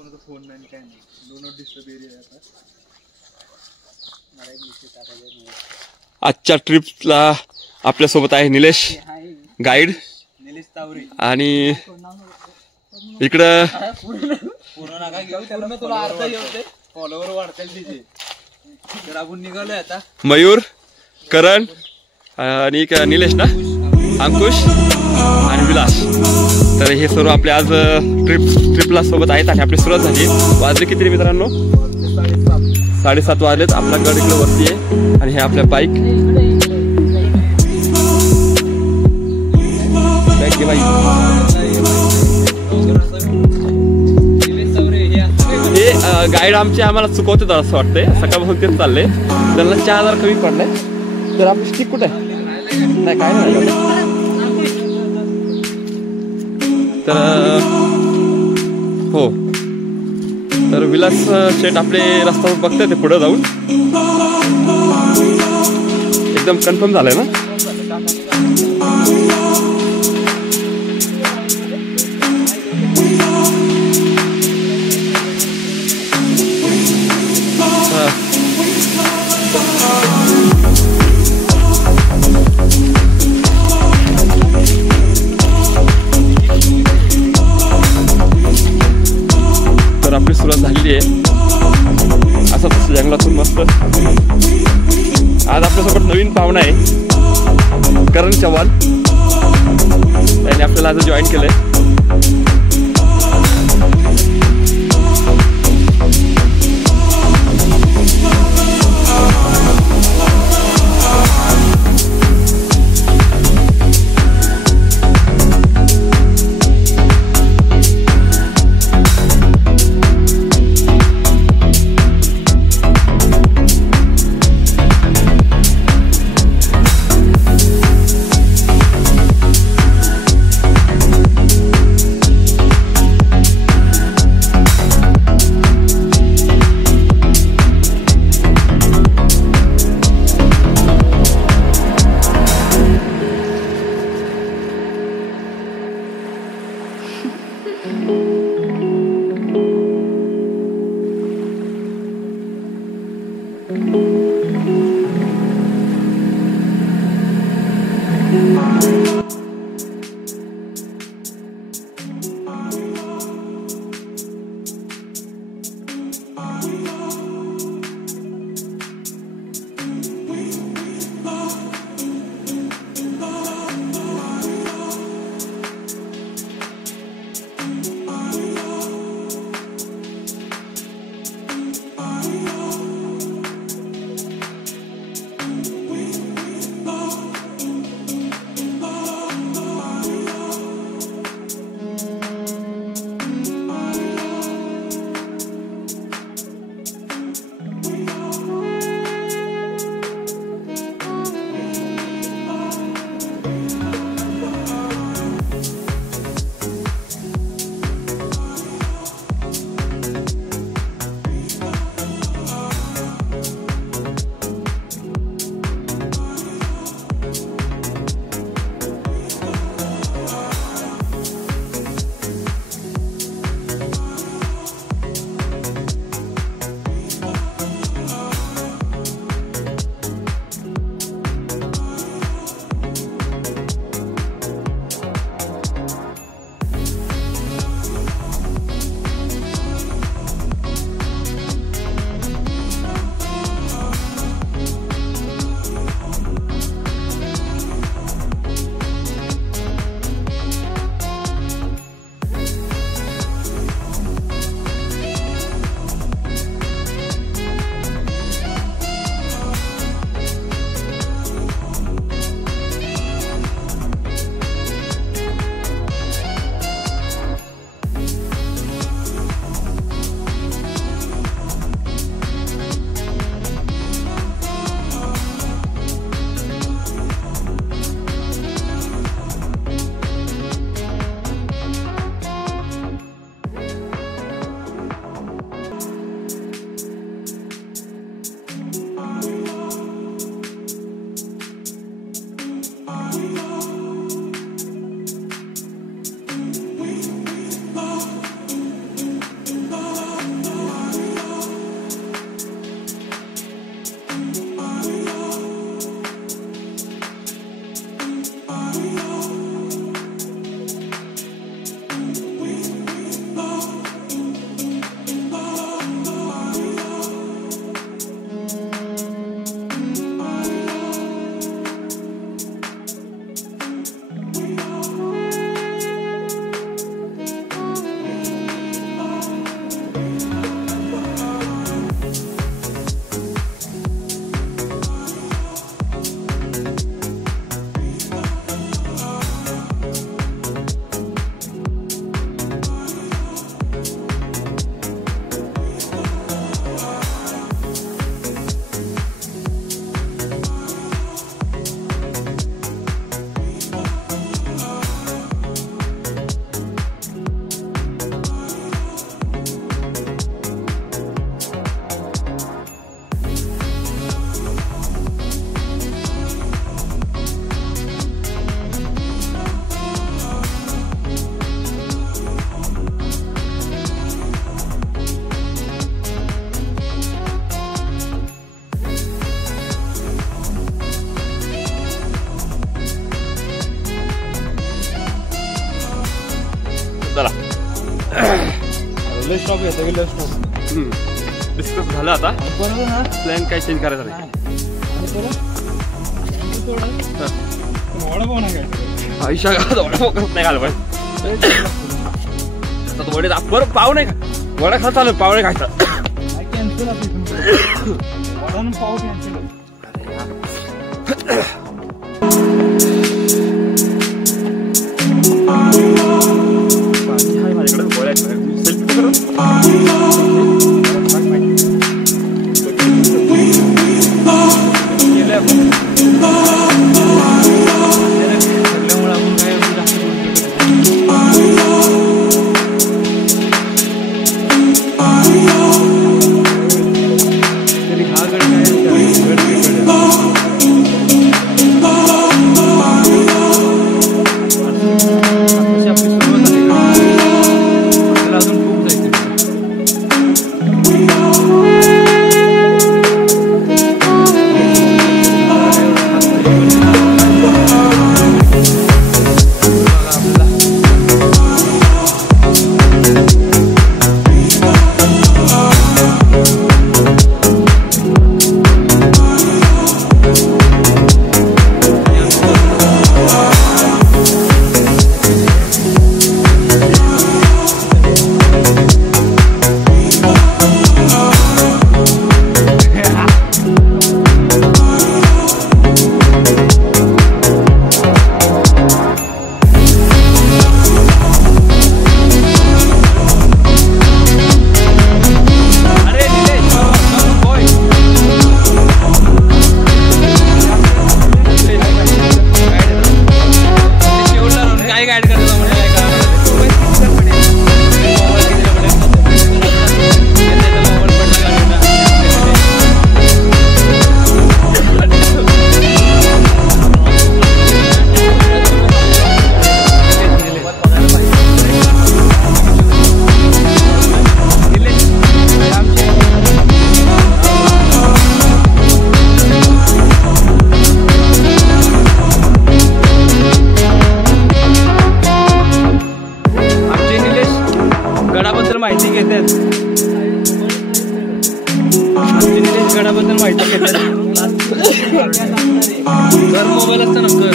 कोणाचा फोन नाही काय नाही. डो नॉट डिस्टर्ब एरिया आता. आजच्या ट्रिपला आपल्यासोबत आहे निलेश गाईड निलेश तावरे आणि इकडं फॉलोवर वाढतील तिथे. तर आपण निघालोय आता. मयूर, करण आणि निलेश ना, अंकुश आणि विलास. तर हे सर्व आपले आज ट्रिपला सोबत आहेत आणि आपली सुरुवात झाली. वाजले किती मित्रांनो? 7:30 वाजलेत. आपला गड इकडे वरती आहे आणि हे आपल्या बाईक हे गाईड आमचे आम्हाला चुकवते असं वाटतंय. सकाळपासून तेच चाललंय. त्यांना 4,000 कमी पडलाय. तर आपली स्टिक कुठे आहे? नाही काय नाही. तर हो, तर विलास शेट आपले रस्त्यावर बघताय ते पुढे जाऊन. एकदम कन्फर्म झालंय ना? तर आपली सुरुवात झालेली आहे. असं तसं जंगलातून मस्त. आज आपल्यासोबत नवीन पाहुणा आहे, करण चव्हाण. त्याने आपल्याला आज जॉईन केलंय. स्टॉप घेतो की स्टॉप डिस्कस झालं आता बरोबर ना प्लॅन काय चेंज करायचा नाही वडापाव नाही काय आयुष्या वडापाव करत नाही घाल पाहिजे वडे बरं पाव नाही का वडा खा चालू पावळे खायचा कॅन्सल वडा पाव कॅन्सल माझ्याकडे गोळ्या सेल्फी करू माहिती घेतात गडाबद्दल माहिती घेतात घर मोबाईल असतं ना घर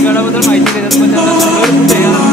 गडाबद्दल माहिती घेतात पण त्यांना घर कुठे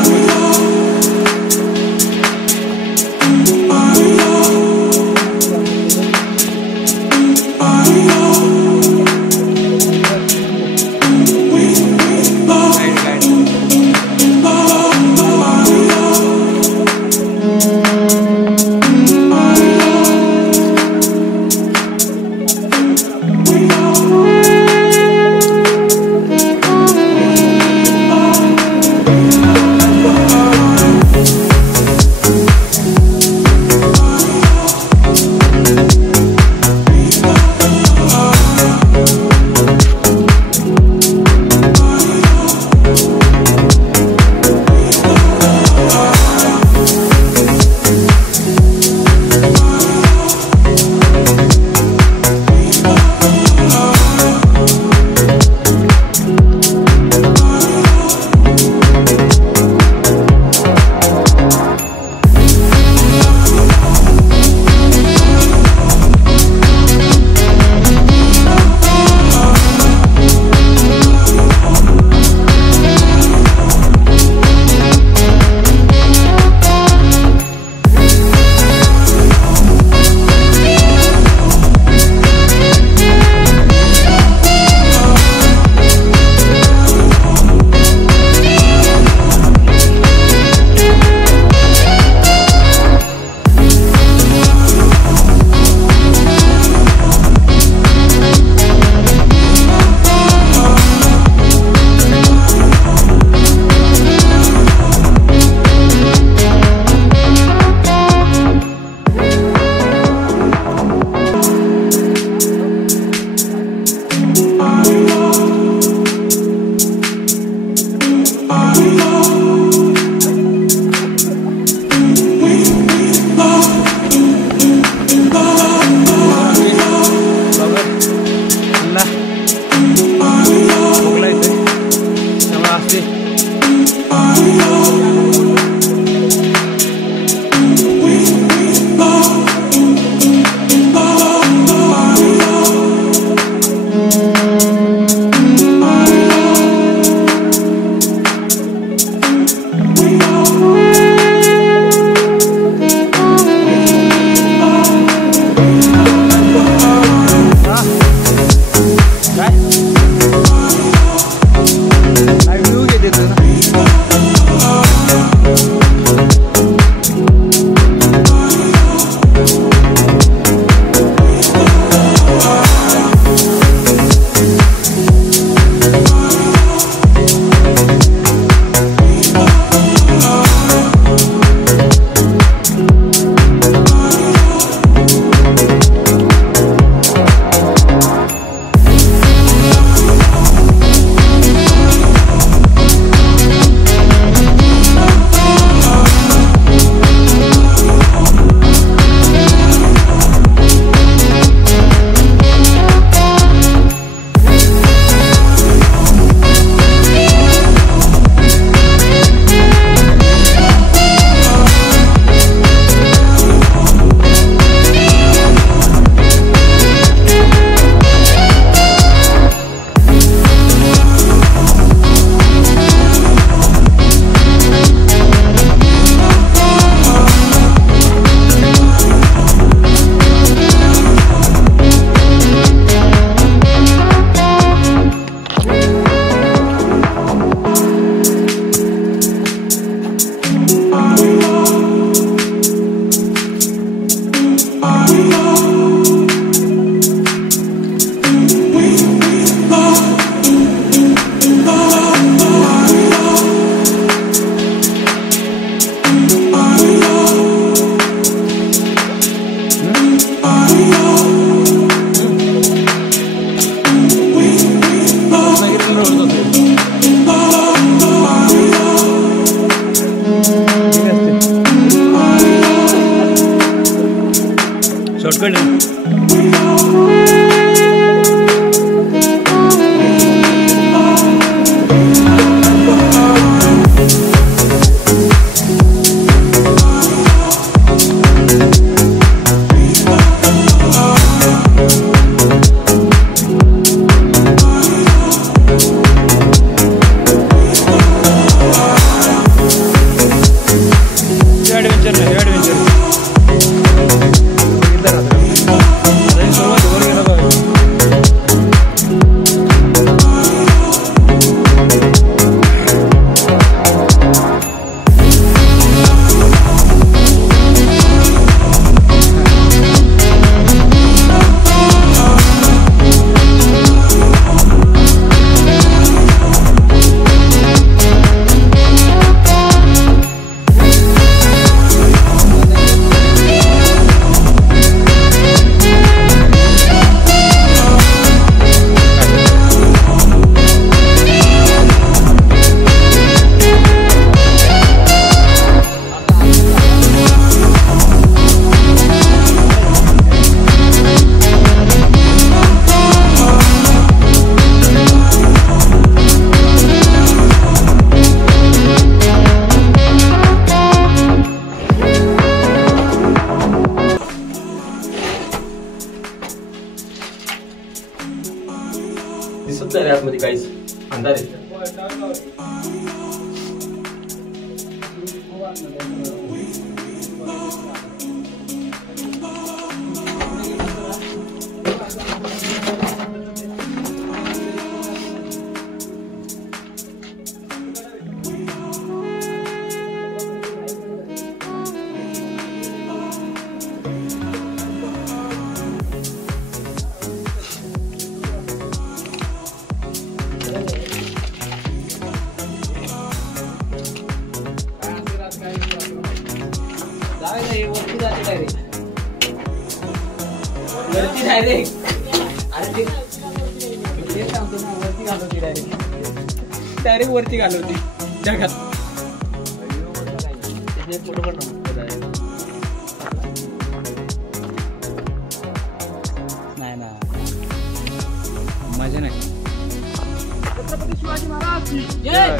दिसत नाही आतमध्ये काहीच अंधार आहे. डायरेक्ट वरती घालवती जगात. नाही ना मजा नाही. छत्रपती शिवाजी महाराज की जय.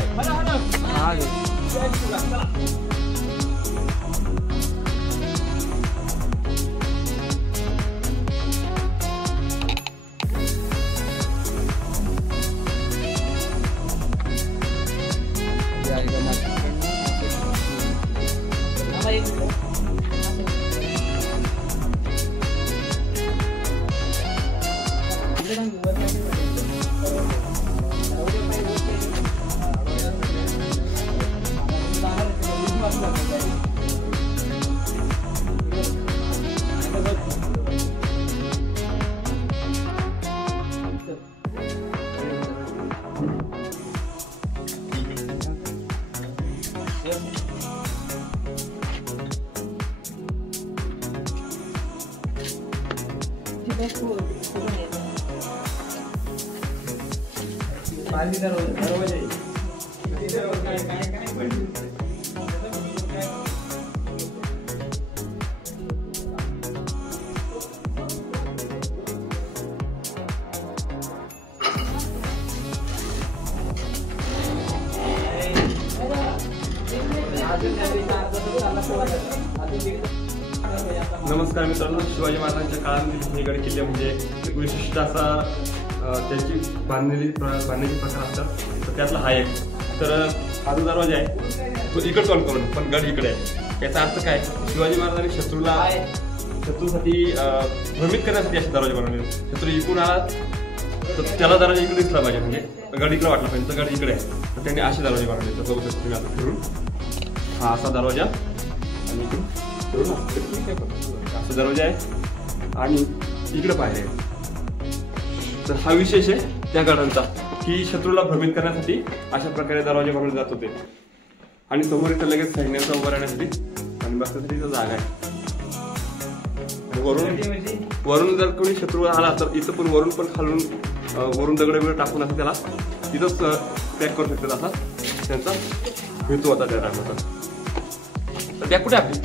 नमस्कार मित्रांनो, शिवाजी महाराजांच्या काळामध्ये सिंहगड किल्ले म्हणजे एक विशिष्ट असा त्याची बांधण्याचे प्रकार असतात. तर त्यातला हा एक. तर हा जो दरवाजा आहे तो इकडं तोंड करून पण गड इकडे आहे. याचा अर्थ काय? शिवाजी महाराजांनी शत्रूसाठी भ्रमित करण्यासाठी असे दरवाजे बनवले. शत्रू इकडून आला तर त्याला दरवाजा इकडे दिसला पाहिजे, म्हणजे गड इकडे वाटला पाहिजे. तर गड इकडे आहे तर त्यांनी असे दरवाजे बनवले. तर बघू शकतो तुम्ही आता फिरून हा असा दरवाजा आणि इकडून असा दरवाजा आहे आणि इकडे पायऱ्या आहे. तर हा विशेष आहे त्या गडांचा की शत्रूला भ्रमित करण्यासाठी अशा प्रकारे दरवाजे बनवले जात होते. आणि समोर इथं लगेच सैन्याचा उभं राहण्यासाठी आणि बसण्यासाठी इथं जागा आहे. वरून जर कोणी शत्रू आला तर इथं पण वरून पण खालून वरून दगड वगैरे टाकून असं त्याला तिथंच पॅक करू शकतात. असा त्यांचा हेतू होता त्या टायमाचा. तर त्या कुठे आपली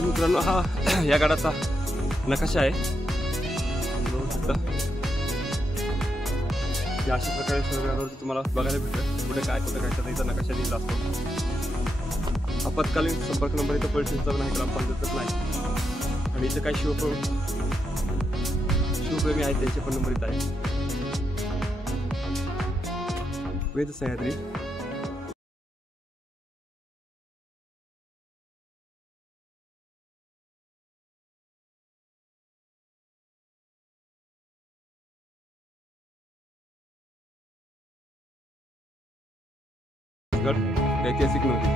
तर मित्रांनो हा या गडाचा नकाशा आहे, बघू शकता. या अशा प्रकारे सर्वांवरती तुम्हाला बघायला भेटतं कुठे काय त्याचा नकाशा दिला असतो. आपत्कालीन संपर्क नंबर इथं पोलिसांचा नाही, ग्रामपंचायतच नाही. आणि इथं काही शिवप्रेमी आहेत त्यांचे पण नंबर इथं आहे. वेद सह्याद्री ऐतिहासिक नव्हती.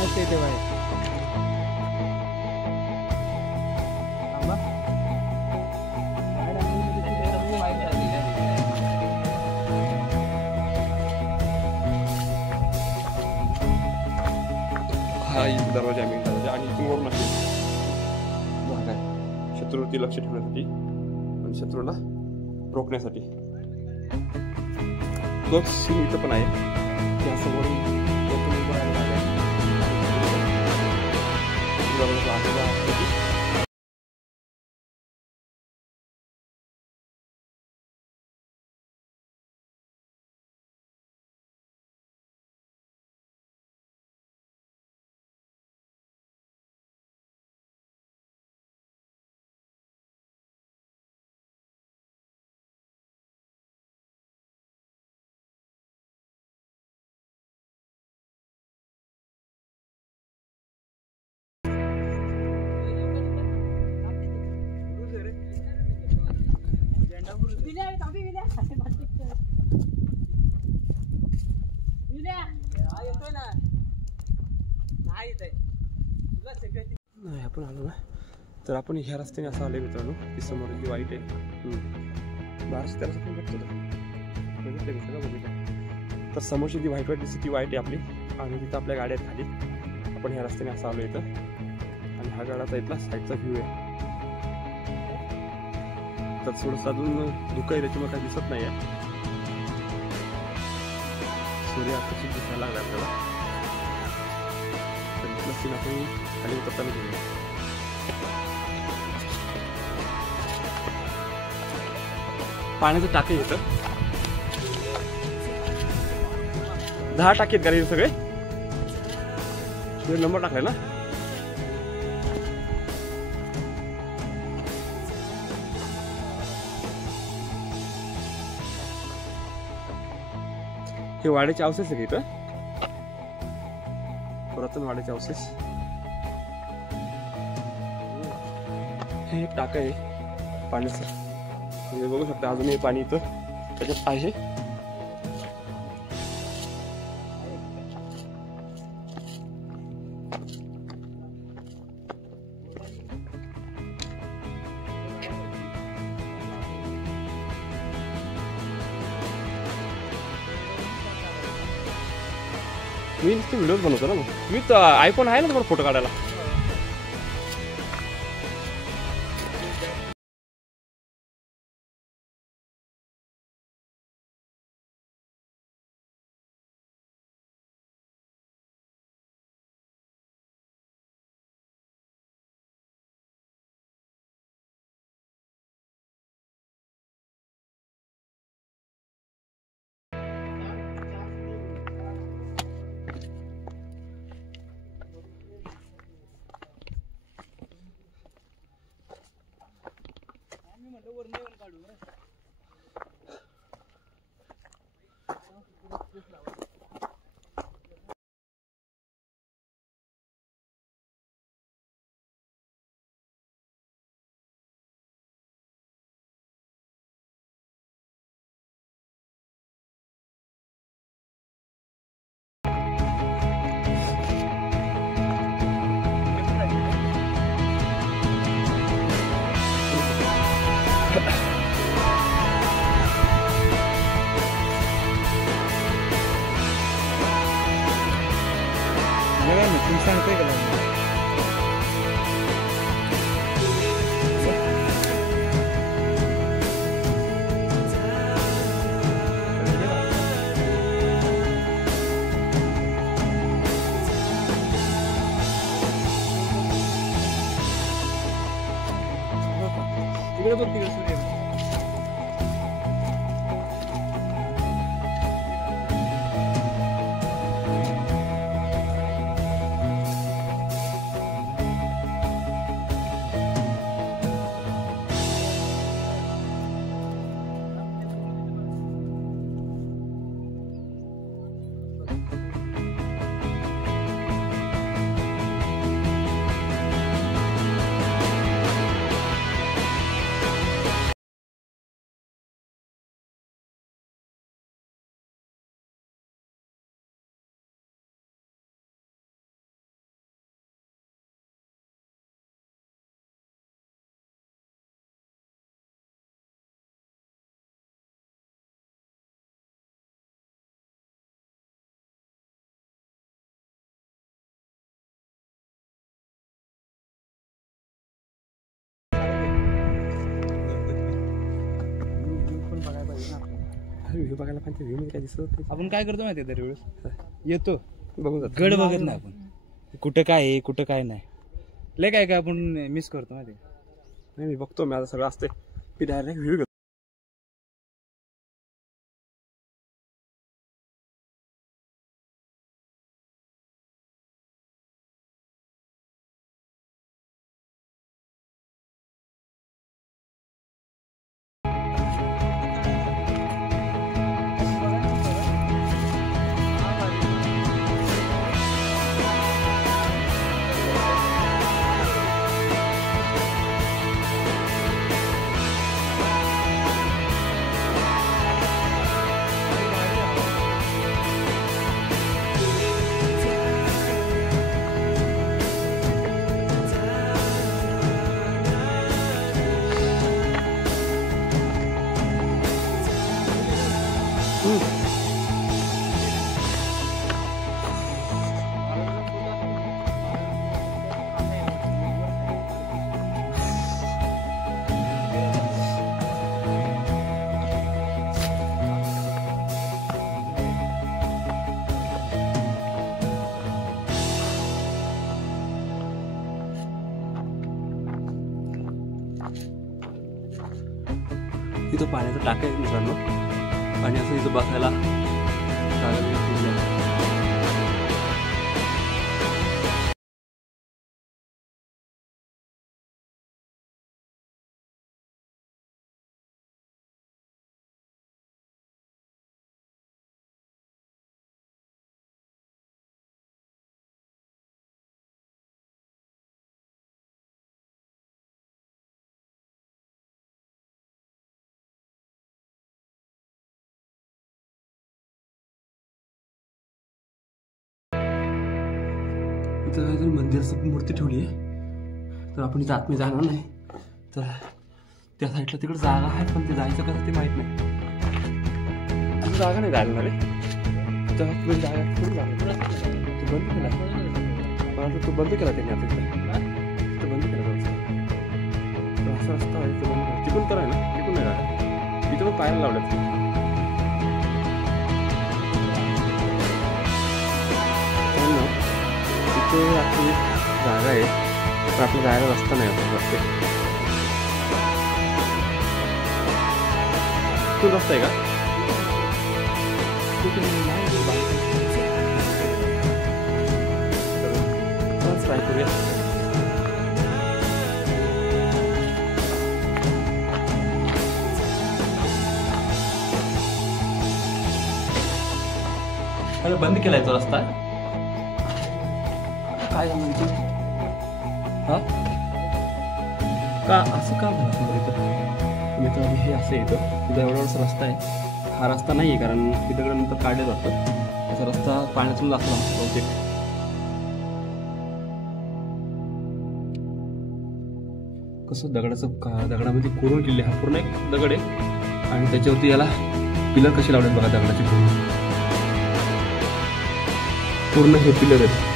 मोठे देव आहे. हा एक दरवाजा मेन दरवाजा आणि इथून वरून असे भाग आहे शत्रूवरती लक्ष ठेवण्यासाठी आणि शत्रूला रोखण्यासाठी. तो सीन इथं पण आहे. त्या समोरून नाही आपण आलो ना तर आपण ह्या रस्त्याने असं आले मित्रांनो. ती समोर जी वाईट आहे 1213 पण बघितलं बघितलं तर समोरची जी व्हाईट दिसते ती वाईट आहे आपली. आणि तिथं आपल्या गाड्या आहेत खाली. आपण ह्या रस्त्याने असं आलो इथं आणि हा गाडाचा इथला साईडचा व्ह्यू आहे. तर थोडंसं अजून धुकं आहे त्याच्यामुळे काही दिसत नाही आहे. सूर्य आकर्षित दिसायला लागला आपल्याला. तर सीन आपण खाली उतरताना घेऊया. पाण्याचं टाके येतं 10 टाके आहेत गाडी सगळे. नंबर टाकलाय ना. हे वाड्याचे अवशेष आहे इथं, पुरातन वाड्याचे अवशेष. हे एक टाक आहे पाण्याचं. हे बघू शकता अजूनही पाणी इथं त्याच्यात आहे. मी नुसते व्हिडिओज बनवतो ना. मग मी तर आयफोन आहे ना तुम्हाला फोटो काढायला. काय नाही तुम्ही सांगताय का नाही? तिकडे बघ तिकडे सूर्य व्ह्यू बघायला पाहिजे. व्ह्यू मध्ये काय दिसत आपण काय करतो माहिती आहे दरवेळेस येतो बघून जातो. गड बघत नाही आपण कुठं काय आहे कुठं काय नाही. लय काय काय आपण मिस करतो माहिती आहे. नाही मी बघतो मी आता सगळं असते मी डायरेक्ट व्ह्यू घेतो. इथं पाण्याचं टाका आहे मित्रांनो आणि असं इथं बसायला जागा वगैरे आहे. इथं काहीतरी मंदिराचं मूर्ती ठेवली आहे तर आपण इथं आतमध्ये जाणार नाही. तर त्या साईडला तिकडे जागा आहे पण ते जायचं कसं ते माहीत नाही. तिथे जागा नाही जायला रे. तिथं जागा थोडी जागा तू बंद केला मला तू बंद केला त्यांनी आता इथं बंद केला जायचं. असा रस्ता आहे तो बंद करा. तिकडून तर आहे ना तिकडून नाही जागा. इथं पण पाहायला लावल्यात. इथे आपली जागा आहे पण आपल्या जायला रस्ता नाही आपण रस्ते तू रस्ता आहे का ट्राय करूया. अरे बंद केलाय तो रस्ता काय म्हणजे हा का असं का झालं समजा इथं मित्रांनो हे असं येतं इथं एवढासा रस्ता आहे. हा रस्ता नाही आहे कारण तिथं नंतर काढले जातं. असा रस्ता पाण्यातून असला बहुतेक. कसं दगडामध्ये कोरून केले हा पूर्ण एक दगड आहे आणि त्याच्यावरती याला पिलर कसे लावले बघा दगडाचे पूर्ण हे पिलर आहेत.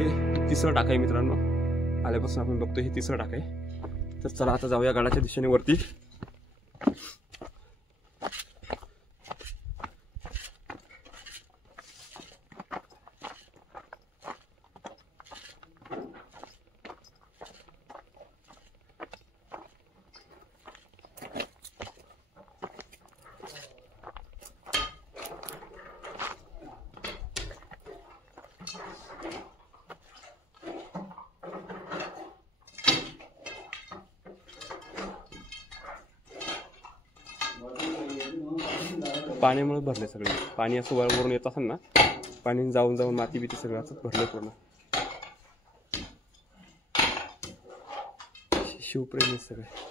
हे तिसरं टाक आहे मित्रांनो, आल्यापासून आपण बघतो हे तिसरं टाक आहे. तर चला आता जाऊया गडाच्या दिशेने वरती. पाण्यामुळे भरले सगळे, पाणी असं वरून येत असेल ना, पाणी जाऊन जाऊन माती बिती सगळं असं भरले पूर्ण. शिवप्रेमी सगळे.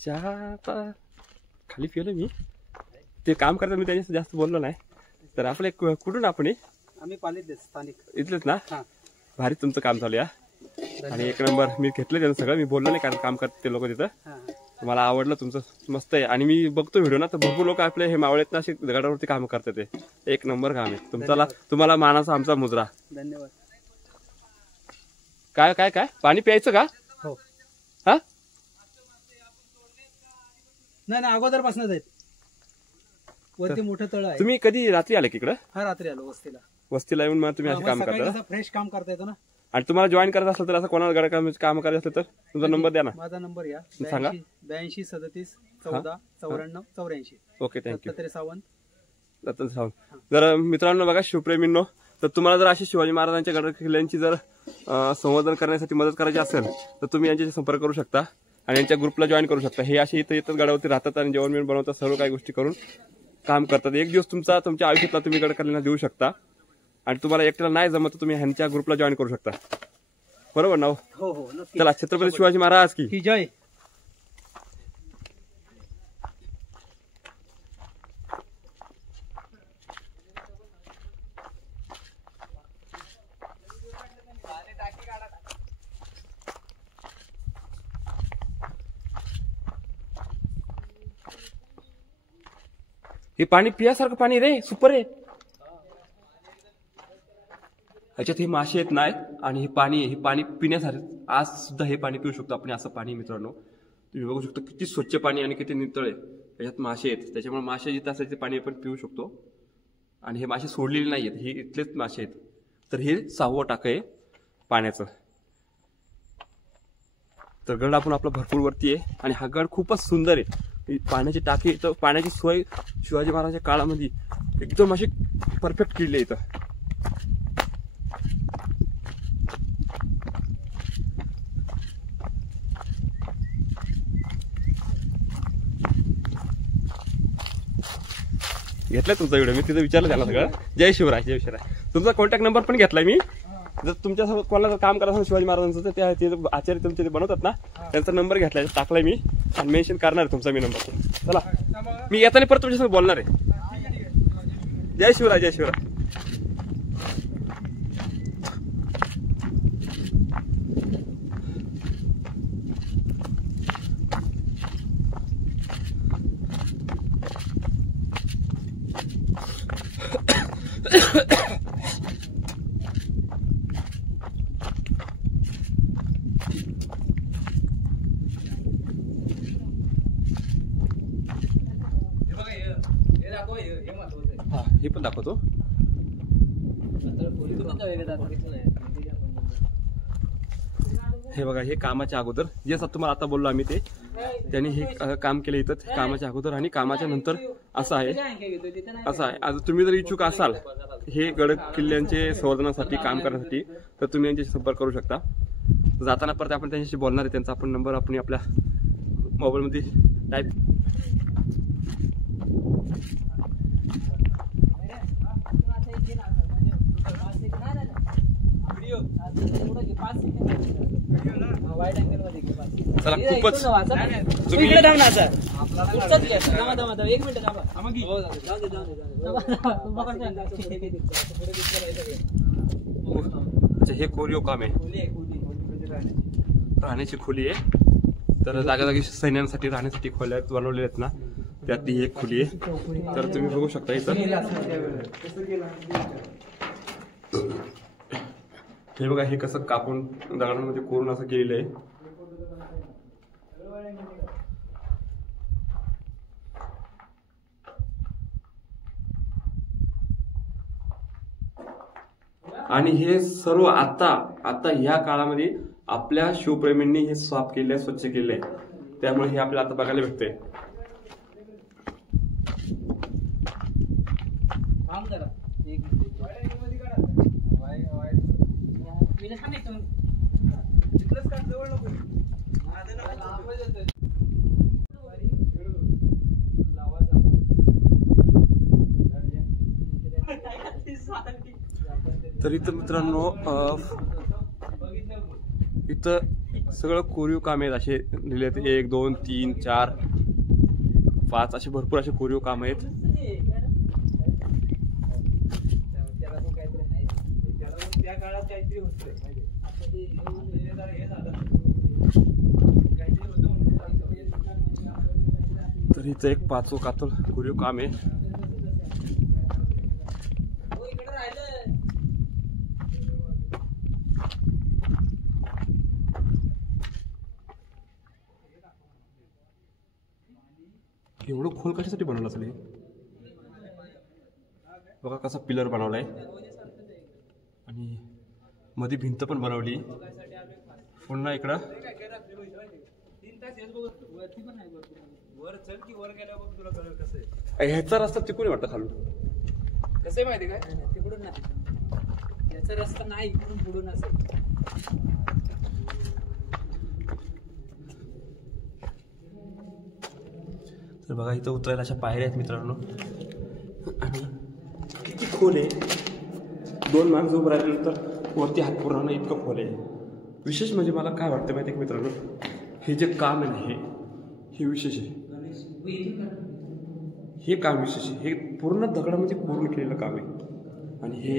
चहा आता खाली पिलं मी, ते काम करता मी त्याच्याशी जास्त बोललो नाही. तर आपले कुठून आपण आम्ही पालीतले स्थानिक इथलेच ना. हां. भारी तुमचं काम चालू या, आणि एक नंबर. मी घेतलं त्यांचं सगळं, मी बोललो नाही कारण काम करते ते लोक तिथं. हां. मला आवडलं तुमचं, मस्त आहे. आणि मी बघतो व्हिडिओ ना, तर भरपूर लोक आपले हे मावळेत ना असे गडावरती काम करतात. ते एक नंबर काम आहे तुमचा. तुम्हाला मानाचा आमचा मुजरा. धन्यवाद. काय काय काय पाणी प्यायचं का? हो. हा नाही नाही, अगोदरपासूनच आहेत. वरती मोठं तळ आहे. तुम्ही कधी रात्री आले की इकडं? हा, रात्री आलो वस्तीला. वस्तीला येऊन मग तुम्ही असे काम करता. फ्रेश काम करता येतो ना. आणि तुम्हाला जॉईन करायचं असेल तर असं कोणाला गड काम करायचं असेल तर तुमचा नंबर द्या ना. माझा नंबर या सांगा. 82 37 14 94 84. Okay, thank you. दत्तात्रय सावंत. रतन सावंत. जर मित्रांनो बघा, शिवप्रेमींनो, तर तुम्हाला जर अशी शिवाजी महाराजांच्या गड किल्ल्यांची जर संवर्धन करण्यासाठी मदत करायची असेल तर तुम्ही यांच्याशी संपर्क करू शकता आणि यांच्या ग्रुपला जॉईन करू शकता. हे असे इथं येतात, गडावरती राहतात आणि जेवण बिवण बनवतात, सर्व काही गोष्टी करून काम करतात. एक दिवस तुमच्या आयुष्यातला तुम्ही गड किल्ल्यांना देऊ शकता. आणि तुम्हाला एकट्याला नाही जमत तर तुम्ही ह्यांच्या ग्रुपला जॉईन करू शकता. बरोबर ना? हो हो, नक्की. चला, छत्रपती शिवाजी महाराज की जय. हे पाणी पियासारखं पाणी रे, सुपर आहे. ह्याच्यात हे मासे येत नाहीत आणि हे पाणी पिण्यासारखं. आज सुद्धा हे पाणी पिऊ शकतो आपण, असं पाणी मित्रांनो. तुम्ही बघू शकता किती स्वच्छ पाणी आणि किती नितळ आहे. याच्यात मासे आहेत, त्याच्यामुळे मासे जिथं असेल ते पाणी आपण पिऊ शकतो. आणि हे मासे सोडलेले नाही आहेत, हे इथलेच मासे आहेत. तर हे 6वं टाक आहे पाण्याचं. तर गड आपण आपला भरपूर वरती आहे आणि हा गड खूपच सुंदर आहे. पाण्याची टाकी, तर पाण्याची सोय शिवाजी महाराजांच्या काळामध्ये एकदम अशी परफेक्ट केली आहे इथं. घेतलाय तुमचा व्हिडिओ, मी तिथं विचारलं त्याला सगळं. जय शिवराय, जय शिवराय. तुमचा कॉन्टॅक्ट नंबर पण घेतलाय मी. जर तुमच्यासोबत कोणाला काम करायचं असेल शिवाजी महाराजांचं तर ते आचार्य तुमचे बनवतात ना, त्यांचा नंबर घेतलाय, टाकलाय मी आणि मेन्शन करणार आहे तुमचा मी नंबर. चला, मी येताना परत तुमच्यासोबत बोलणार आहे. जय शिवराय, जय शिवराय. हे पण दाखवतो. हे बघा, हे कामाच्या अगोदर जे तुम्हाला आता बोललो आम्ही ते त्यांनी हे काम केलं इथं कामाच्या अगोदर आणि कामाच्या नंतर असं आहे. आज तुम्ही जर इच्छुक असाल हे गड किल्ल्यांचे संवर्धनासाठी काम करण्यासाठी तर तुम्ही यांच्याशी संपर्क करू शकता. जाताना परत आपण त्यांच्याशी बोलणार आहे. त्यांचा आपण नंबर आपण आपल्या मोबाईलमध्ये टाईप चला खूपच तुम्ही अच्छा हे कोरिओ काम आहे. राहण्याची खोली आहे. तर जागा जागी सैन्यांसाठी राहण्यासाठी खोल्या बनवलेल्या आहेत ना त्यातली एक खोली आहे. तर तुम्ही बघू शकता इथं हे बघा हे कसं कापून दगडांमध्ये कोरून असं केलेलं आहे. आणि हे सर्व आता ह्या काळामध्ये आपल्या शिवप्रेमींनी हे साफ केले स्वच्छ केले त्यामुळे हे आपल्याला आता बघायला भेटतंय. तर इथं मित्रांनो इथं सगळं कोरीव काम आहेत. असे लिहिले 1 2 3 4 5 असे भरपूर असे कोरीव काम आहेत. तर इथं एक 5 कातळ कोरीव काम आहे. एवढं खोल कशासाठी बनवलं असेल? बघा कसा पिलर बनवलाय आणि मध्ये भिंत पण बनवली. पुन्हा इकडं ह्याचा रस्ता तिकडून वाटतं खालून कसं आहे माहिती काय तिकडून नाही याचा रस्ता नाही इकडून पुढून असेल. तर बघा इथं उतरायला अशा पायऱ्या आहेत मित्रांनो आणि किती खोल आहे. 2 माणसं उभं राहिल्यानंतर वरती हात पुरवणं इतकं खोल आहे. विशेष म्हणजे मला काय वाटतं माहिती आहे का मित्रांनो हे जे काम आहे ना हे विशेष आहे. हे काम विशेष आहे. हे पूर्ण दगडामध्ये पूर्ण केलेलं काम आहे आणि हे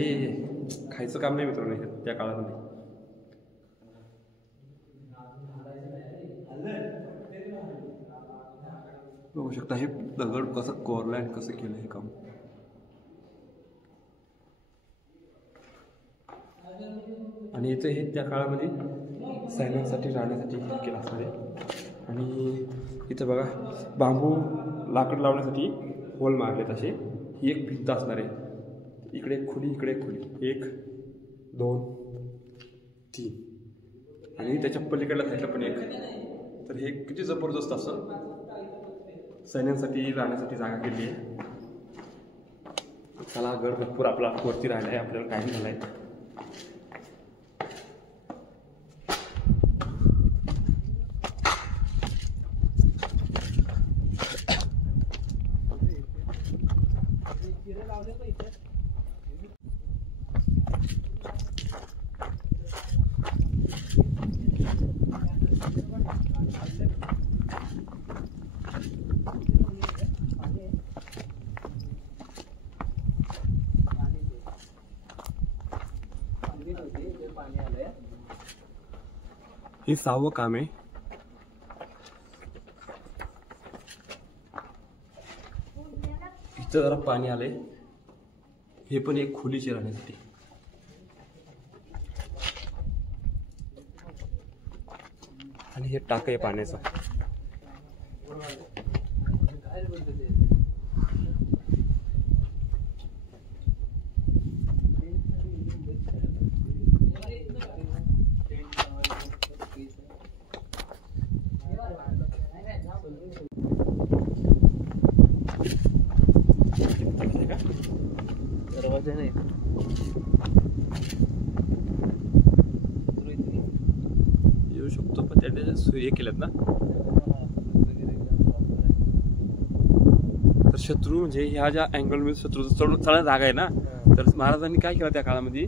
खायचं काम नाही मित्रांनो हे त्या काळामध्ये. बघू शकता हे दगड कसं कोरलंय आणि कसं केलं हे काम. आणि इथं हे त्या काळामध्ये सैन्यासाठी राहण्यासाठी केलं असणार आहे. आणि इथं बघा बांबू लाकड लावण्यासाठी होल मारलेत असे. ही एक भिंत असणार आहे. इकडे एक खोली इकडे एक खोली 1 2 3 आणि त्याच्या पलीकडल्या साईडला पण एक. तर हे किती जबरदस्त असं सैन्यांसाठी राहण्यासाठी जागा केली आहे. चला गड भरपूर आपला वरती राहिला आहे. आपल्याला टाईम झाला आहे. हे 6वं काम आहे. इथं जरा पाणी आलंय. हे पण एक खोलीचे राहण्यासाठी. आणि हे टाक आहे पाण्याचं. मजा नाही येऊ शकतो पण त्याने हे केलेत ना. तर शत्रू म्हणजे ह्या ज्या अँगल मध्ये शत्रू चढ जागा आहे ना. तर महाराजांनी काय केलं त्या काळामध्ये,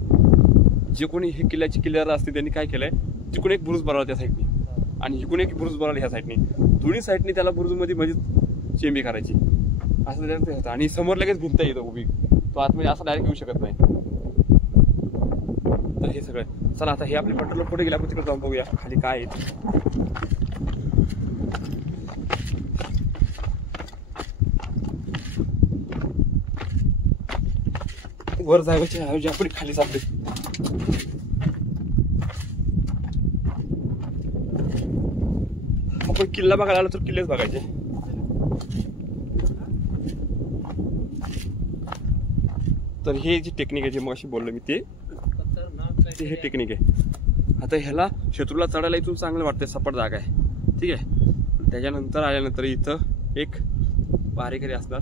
जे कोणी हे किल्ल्याचे किल्लेदार असते त्यांनी काय केलंय, तिकडून एक बुरुज बनवला त्या साईडने आणि इकडून एक बुरुज बनवला ह्या साईडने. दोन्ही साईडने त्याला बुरुजमध्ये म्हणजे चेंबी करायची असं त्याचं. आणि समोर लगेच भिंत येतो उभी, तो आतमध्ये असं डायरेक्ट येऊ शकत नाही. तर हे सगळं चला आता हे आपले पेट्रोल पुढे गेल्या आपण तिकडे जाऊन बघूया खाली काय आहे. वर जायचे ऐवजी आपण खाली चालते. आपण किल्ला बघायला आलो तर किल्लेच बघायचे. तर हे जी टेक्निक आहे जे मग अशी बोललो मी ते हे टेक्निक आहे. आता ह्याला शत्रूला चढायला इथून चांगलं वाटतंय, सपाट जागा आहे ठीक आहे. त्याच्यानंतर आल्यानंतर इथं एक पारेकरी असणार,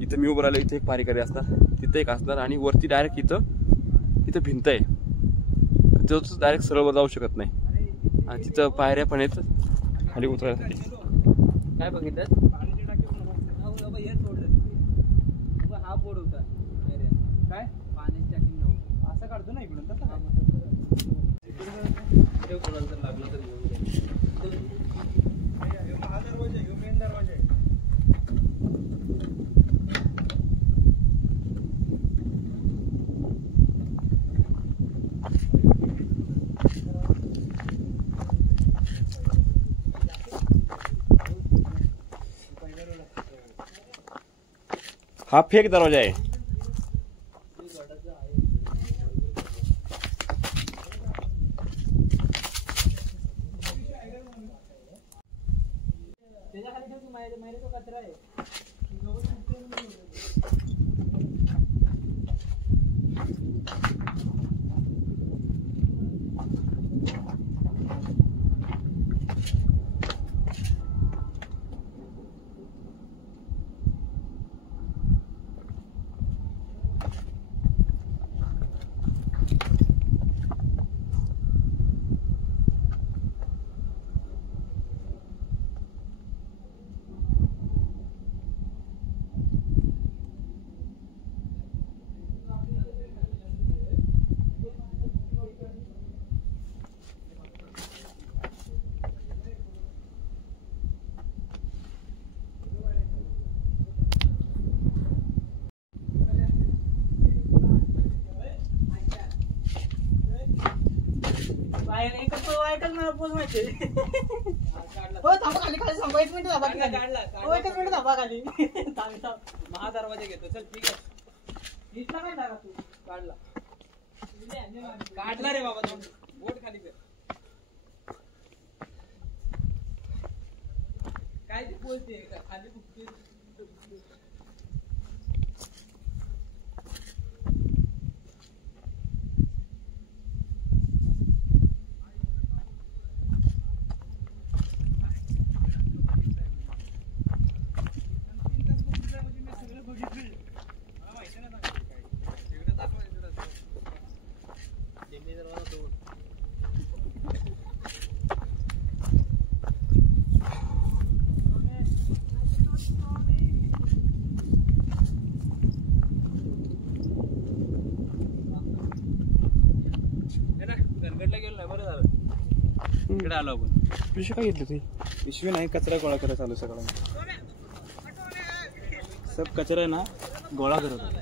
इथं मी उभं राहिलो, इथे एक पारेकरी असणार, तिथं एक असणार आणि वरती डायरेक्ट इथं भिंत आहे. तिथं डायरेक्ट सरळ जाऊ शकत नाही आणि तिथं पायऱ्या पण आहेत खाली उतरायसाठी. काय बघितलं हा बोर्ड होता काय पाण्याची टाकी नऊ असं काढतो ना इकडून तसं लागलं तर हा दरवाजा आहे, मेन दरवाजा आहे. हा फेक दरवाजा आहे. कचरा आहे. एकच मला पोच माहिती हो. थांबा खाली खाली सांगा, 1 मिनिट थांबा. हो 1 मिनिट थांबा खाली. महा दरवाजा घेतो चल ठीक आहे. इथला काय जागा तू काढला रे बाबा. बोट खाली कर काय ती बोलते खाली बुकते. इकडे आलो आपण. पिशवी काय घेतली तुम्ही? पिशवी नाही, कचरा गोळा करायला चालू सगळं. सब कचरा आहे ना गोळा करत होता.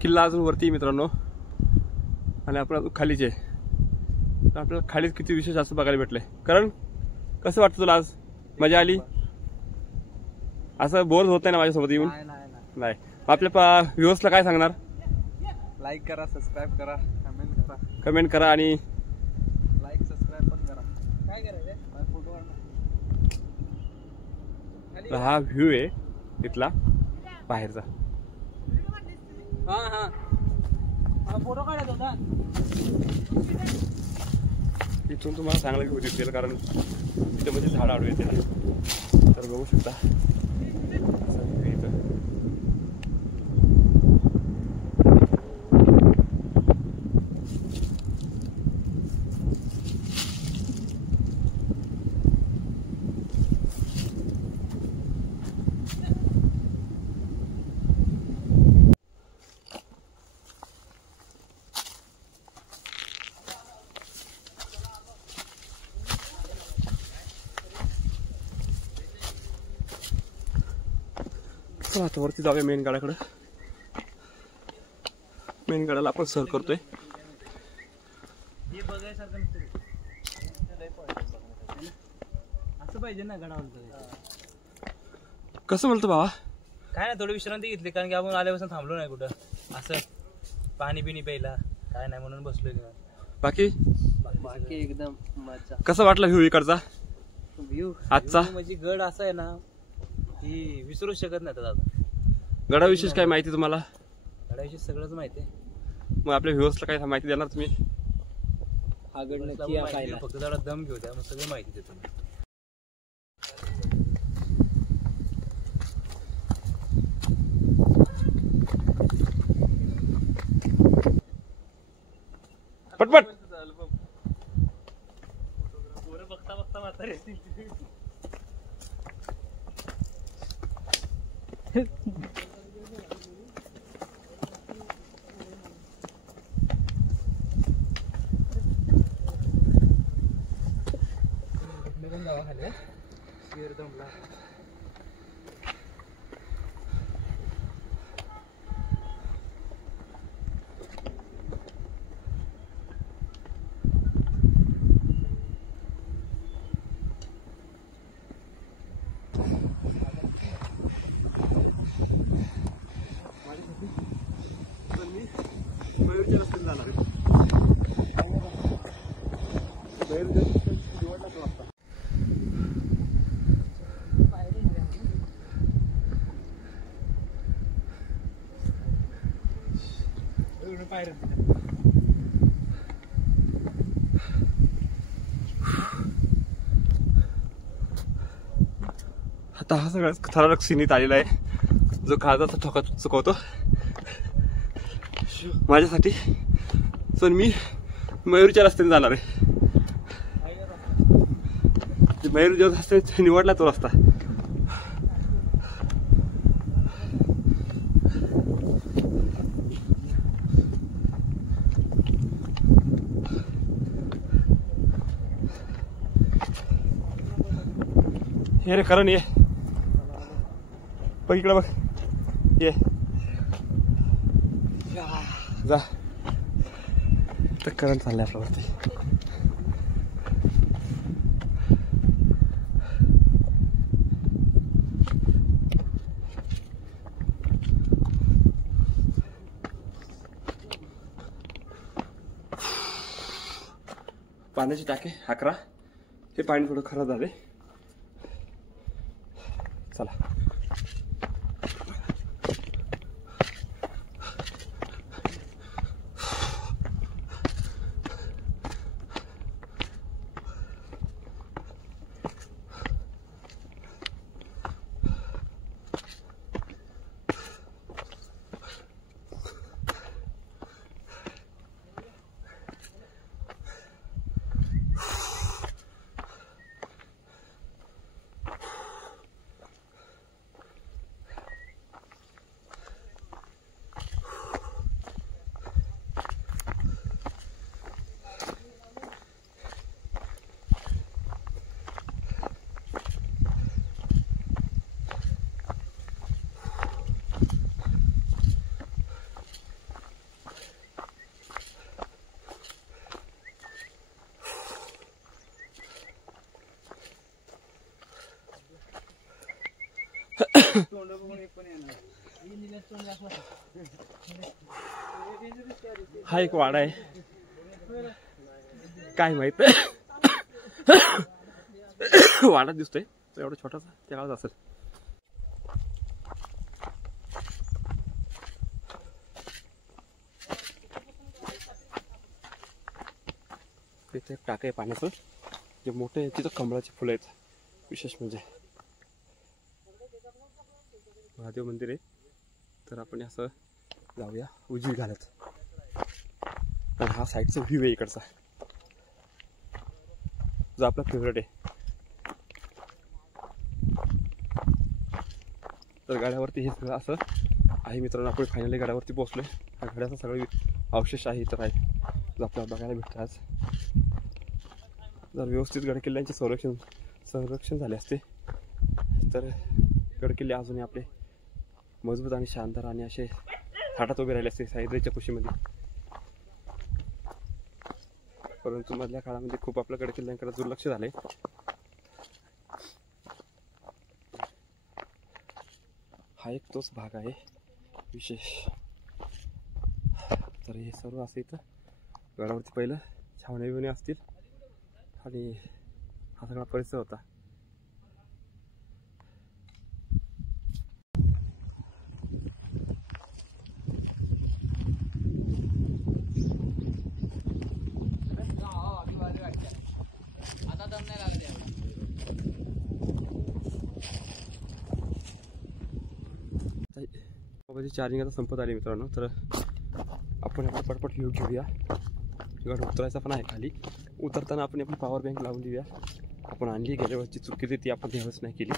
किल्ला अजून वरती मित्रांनो आणि आपण अजून खालीच आहे. तर आपल्याला खालीच किती विशेष असं बघायला भेटलंय. कारण कसं वाटतं तुला आज? मजा आली? असं बोर होत नाही ना माझ्यासोबत येऊन? नाही. आपल्या व्ह्यूअर्सला काय सांगणार? लाईक करा, सबस्क्राईब करा, कमेंट करा आणि लाईक सबस्क्राईब पण करा. काय करायचं फोटो हा व्ह्यू आहे तिथला. बाहेरचा. हा फोटो काढत होता. इथून तुम्हाला चांगला व्ह्यू दिसेल कारण इथे म्हणजे झाड आडू येते ना, तर बघू शकता इथं. आता वरती जाऊया मेन गडाकडे. मेन गडाला आपण सर करतोय. असं पाहिजे ना गडावर. कसं म्हणतो बाबा? काय ना थोडी विश्रांती घेतली कारण की आपण आल्यापासून थांबलो नाही कुठं. असं पाणी बिनी प्यायला काय नाही म्हणून बसलोय. बाकी एकदम मजा. कसा वाटला व्ह्यू इकडचा व्ह्यू आजचा? म्हणजे गड असा आहे ना की विसरूच शकत नाही दादा. गडाविषयी काय माहिती तुम्हाला? गडाविषयी सगळंच माहिती आहे. मग आपल्या व्ह्यूअर्सला काय माहिती देणार तुम्ही? हा गड नक्की पाहिला. फक्त जरा दम घेऊ द्या मग सगळी माहिती देतो. पटपट बघता बघता म्हातारे. आता हा सगळा थरारक सीनीत आलेला आहे जो काळजाचा ठोका चुकवतो माझ्यासाठी. पण मी मयूरच्या रस्त्याने जाणार आहे. मयूर जो रस्ता निवडला तो रस्ता. हे रे करण ये बघ इकडे बघ ये जा. तर करण चाललंय आपल्यावरती. पाण्याची टाके 11. हे पाणी थोडं खराब झाले. चला हा एक वाडा आहे काय माहित वाडा दिसतोय एवढा छोटासा त्या काळात असेल. इथे एक टाक आहे पाण्याचं, जे मोठे आहे तिथं कमळाची फुलं आहेत. विशेष म्हणजे महादेव मंदिर आहे. तर आपण असं जाऊया उजवी घालत. आणि हा साईडचा व्ह्यू आहे इकडचा, जो आपला फेवरेट आहे. तर गाड्यावरती हे सगळं असं आहे मित्रांनो. आपण फायनली गाड्यावरती पोहोचलो आहे. हा गाड्याचा सगळं अवशेष आहे इथं आहे, जो आपल्याला बघायला भेटतं आज. जर व्यवस्थित गडकिल्ल्यांचे संरक्षण झाले असते तर गडकिल्ले अजूनही आपले मजबूत आणि शानदार आणि असे थाटात उभे राहिले असते सह्याद्रीच्या कुशीमध्ये. परंतु मधल्या काळामध्ये खूप आपल्या गडकिल्ल्यांकडे दुर्लक्ष झाले. हा एक तोच भाग आहे विशेष. तर हे सर्व असं इथं गडावरती पहिलं छावण्या बिवण्या असतील आणि हा सगळा परिसर होता. मोबाईलची चार्जिंग आता संपत आली मित्रांनो. तर आपण आपला पटपट व्ह्यू घेऊया. गड उतरायचा पण आहे खाली. उतरताना आपण आपली पॉवर बँक लावून देऊया. आपण आणली गेल्या वर्षी चुकी ती आपण यावेळेस नाही केली.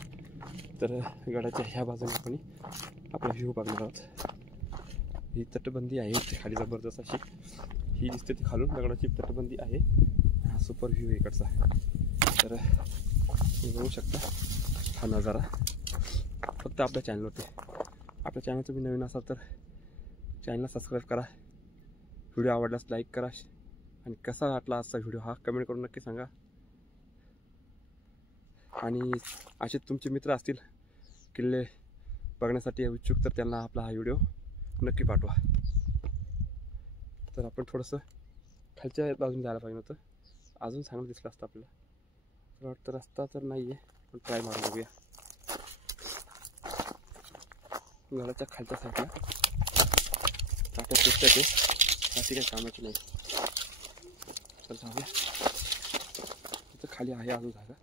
तर गडाच्या ह्या बाजूने आपण आपला व्ह्यू बघणार आहोत. ही तटबंदी आहे खाली जबरदस्त अशी, ही दिसते ती खालून दगडाची तटबंदी आहे. हा सुपर व्ह्यू आहे इकडचा. तर तुम्ही बघू शकता हा नजारा फक्त आपल्या चॅनलवरती. आपल्या चॅनल तुम्ही नवीन असाल तर चॅनलला सबस्क्राईब करा. व्हिडिओ आवडल्यास लाईक करा. आणि कसा वाटला आजचा व्हिडिओ हा कमेंट करून नक्की सांगा. आणि असे तुमचे मित्र असतील किल्ले बघण्यासाठी इच्छुक तर त्यांना आपला हा व्हिडिओ नक्की पाठवा. तर आपण थोडंसं खालच्या बाजून जायला पाहिजे होतं, अजून चांगलं दिसलं असतं आपल्याला. मला वाटतं रस्ता तर नाही आहे, पण ट्राय मारून बघूया. घराच्या खालच्या साईडला टाट्या पुस्तक आहे, अशी काही कामाची नाही. तर जाऊया, तिथं खाली आहे अजून जागा.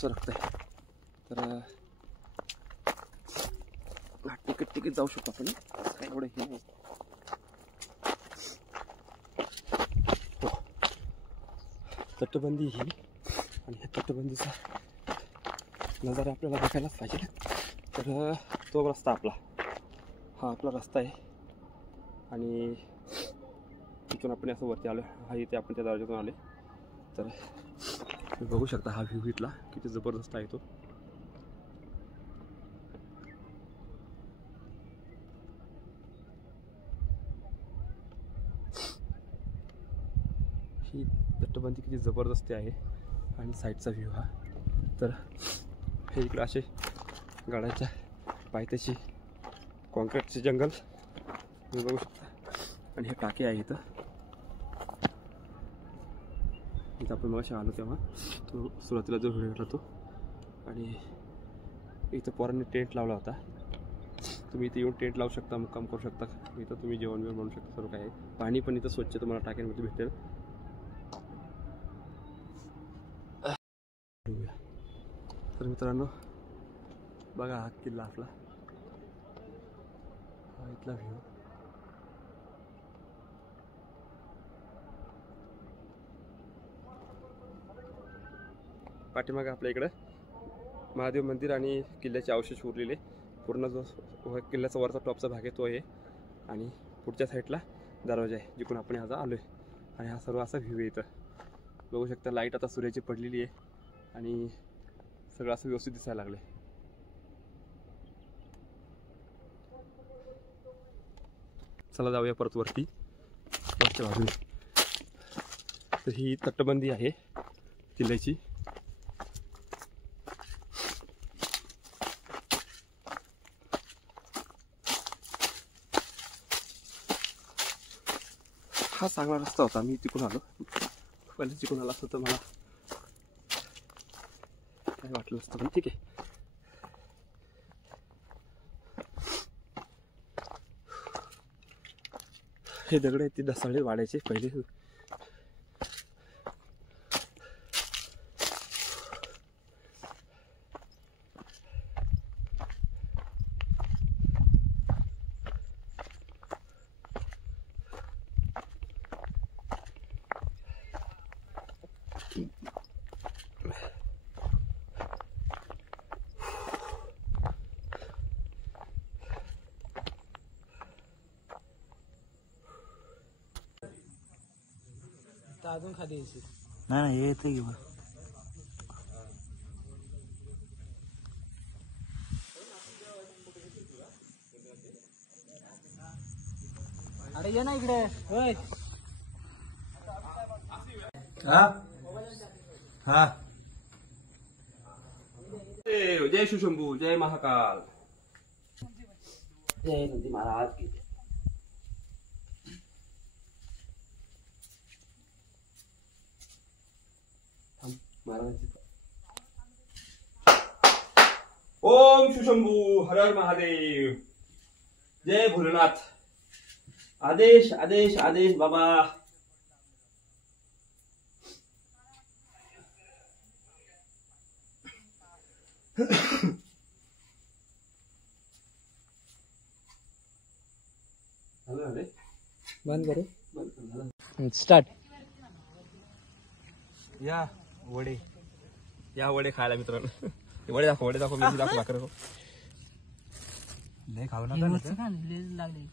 सरकत आहे. तर तिकीट जाऊ शकतो आपण, काय एवढं हे नाही. तटबंदी ही आणि ह्या तटबंदीचा नजारा आपल्याला बघायलाच पाहिजे. तर तो रस्ता आपला, हा आपला रस्ता आहे. आणि तिथून आपण असं वरती आलो. हा इथे आपण त्या दरवाजातून आले. तर तुम्ही बघू शकता हा व्ह्यू इथला किती जबरदस्त आहे तो. ही तटबंदी किती जबरदस्त आहे आणि साईडचा व्ह्यू हा. तर हे इकडं असे गाड्याच्या पायथ्याशी कॉन्क्रीटचे जंगल तुम्ही बघू शकता. आणि हे टाके आहे इथं आपण मगाशी आलो तेव्हा तो सुरुवातीला जो व्हिडिओ होता तो. आणि इथं पोरांनी टेंट लावला होता. तुम्ही इथे येऊन टेंट लावू शकता, मुक्काम करू शकता. इथं तुम्ही जेवण बिवण बनवू शकता. सर्व काय आहे. पाणी पण इथं स्वच्छ तुम्हाला टाक्यांमध्ये भेटेल. तर मित्रांनो बघा हा किल्ला आपला, हा इथला व्ह्यू. पाठीमागे आपल्या इकडं महादेव मंदिर आणि किल्ल्याचे अवशेष उरलेले. पूर्ण जो किल्ल्याचा वरचा टॉपचा भाग आहे तो आहे. आणि पुढच्या साईडला दरवाजा आहे जिकडून आपण आज आलो आहे. आणि हा सर्व असा व्ह्यू आहे. इथं बघू शकता लाईट आता सूर्याची पडलेली आहे आणि सगळं असं व्यवस्थित दिसायला लागलं. चला जाऊया परत वरती वरच्या बाजूने. तर ही तटबंदी आहे किल्ल्याची. हा चांगला रस्ता होता. मी तिकडून आलो, पहिले तिकडून आला असतं तर मला काय वाटलं असतं, पण ठीक आहे. हे दगड आहेत ते ढसाळे वाढायचे पहिले. अजून खाली यायची नाही हे येतं घेऊ. अरे ये ना इकडे. होय हा हा. जय शिवशंभू, जय महाकाल, जय नंदी महाराज की. ओम शिवशंभू, हर हर महादेव, जय भोलेनाथ. आदेश आदेश आदेश बाबा. बंद करू. स्टार्ट. या वडे, या वडे खायला मित्रांनो. वडे दाखव, वडे दाखव, मी दाखव भाकर. नाही खाऊ नका. लागले.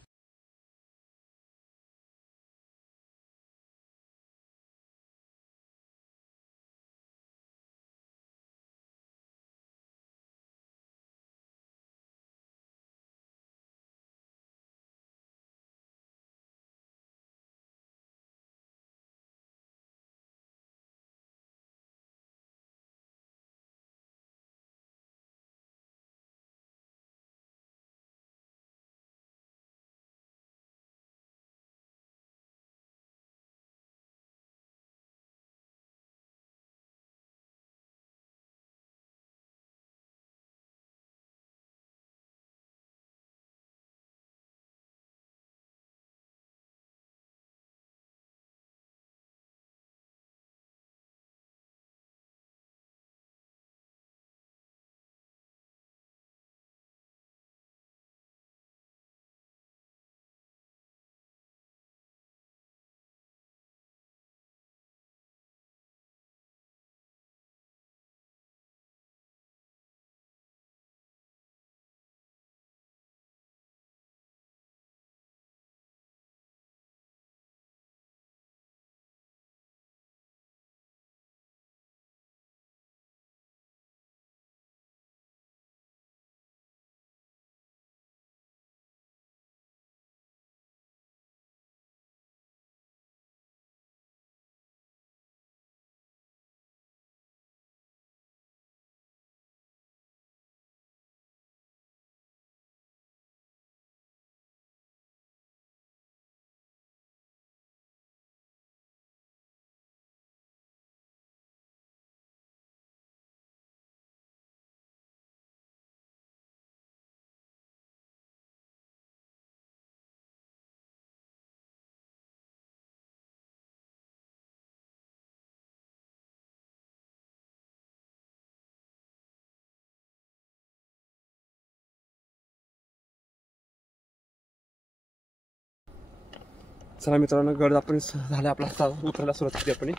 चला मित्रांनो, गड आपण झालं आपला उतरायला सुरुवात केली आपण.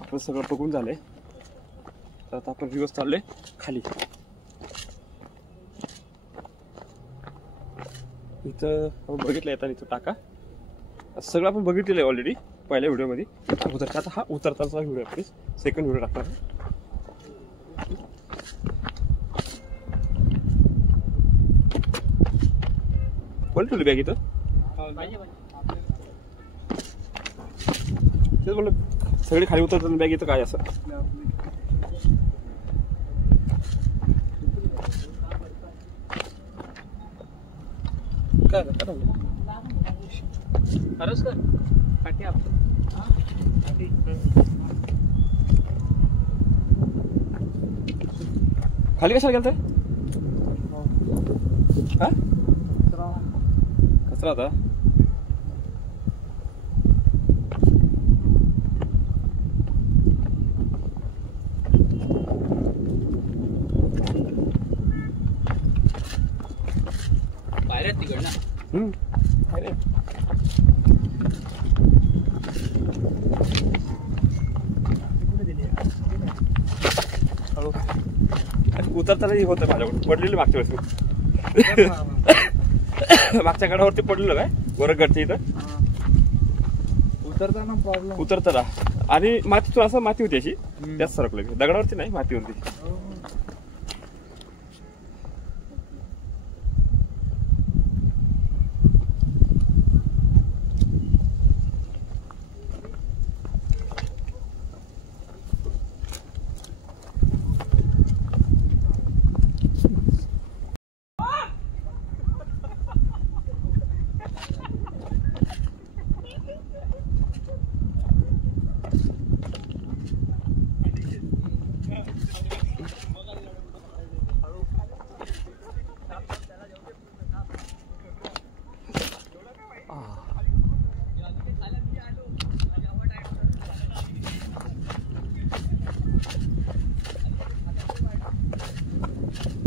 आपण सगळं बघून झालंय. तर आता आपण रिवर्स चाललोय खाली. इथं आपण बघितलं येतात, इथं टाका सगळं आपण बघितलेलं आहे ऑलरेडी पहिल्या व्हिडिओमध्ये. उतरता आता हा उतरताचा व्हिडिओ आहे, सेकंड व्हिडिओ टाकणार. कोण ठेवली बॅग इथं? तेच बोललं, सगळे खाली उतरतात बॅग इथं काय असं. खाली कशाला गेलतंय? हा कचरा होता. उतरतानाही होतं माझ्याकडून पडलेलं मागच्या वेळेस मागच्या गडावरती पडलेलं काय गोरखगडच्या इथं उतरताना प्रॉब्लेम उतरताना आणि मातीतून असं माती होती अशी त्याच सरकलं दगडावरती नाही माती होती.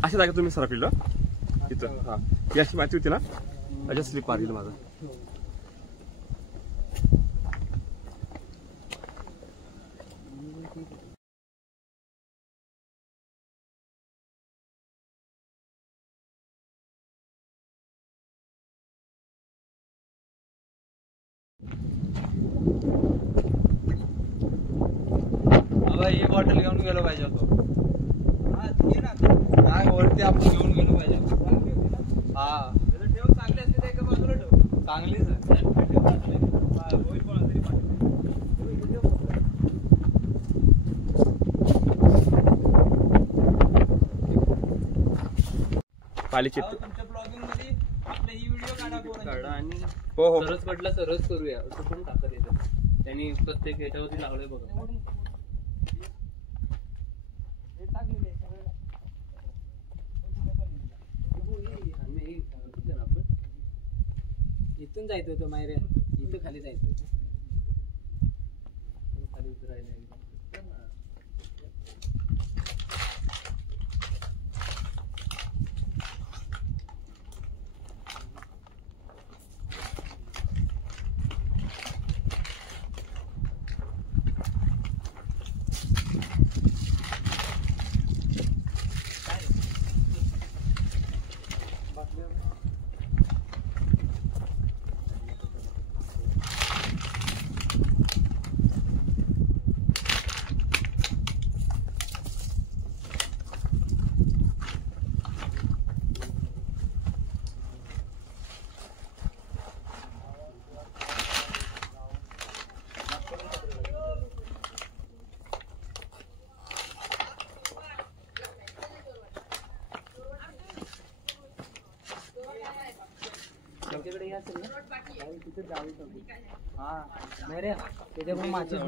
अशा जागा तुम्ही सरकलेलं तिथं हा ही अशी माती होती ना अशा स्लिप मारली माझं. ही बॉटल घेऊन गेलो पाहिजे होतो. काय वरती आपण घेऊन गेलो पाहिजे. हा ठेव चांगली असते ते एका बाजूला ठेव. चांगलीच आहे. पालीचे तुमच्या ब्लॉगिंग मध्ये आपले ही व्हिडिओ काढा आणि हो हो सरस म्हटलं सरस करूया असं पण टाकत येतं. त्यांनी प्रत्येक याच्यावरती लावलंय बघा. इथून जायचं होतं मायरे इथं खाली जायचं होतं. खाली उतरायला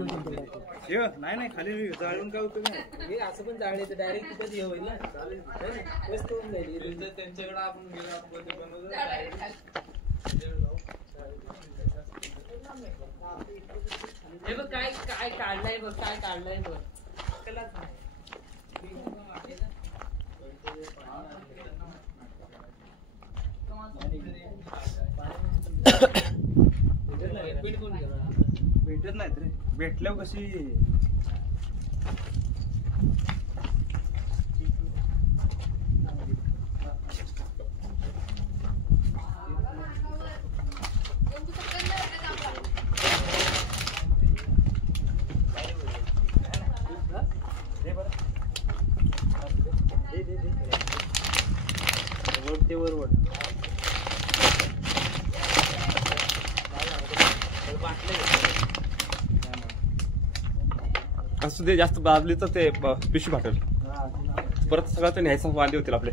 नाही नाही खाली जाळून काय होतं हे असं पण जाळे डायरेक्ट तिथेच हे होईल ना चालेल त्यांच्याकडे आपण हे बघ काय काय काढलंय बघ काय काढलंय बघ भेटत नाहीत रे भेटल्यावर कशी असू दे जास्त बाजली तर ते पिशवी फाटेल परत सगळं ते न्यायचं वांदे होतील आपले.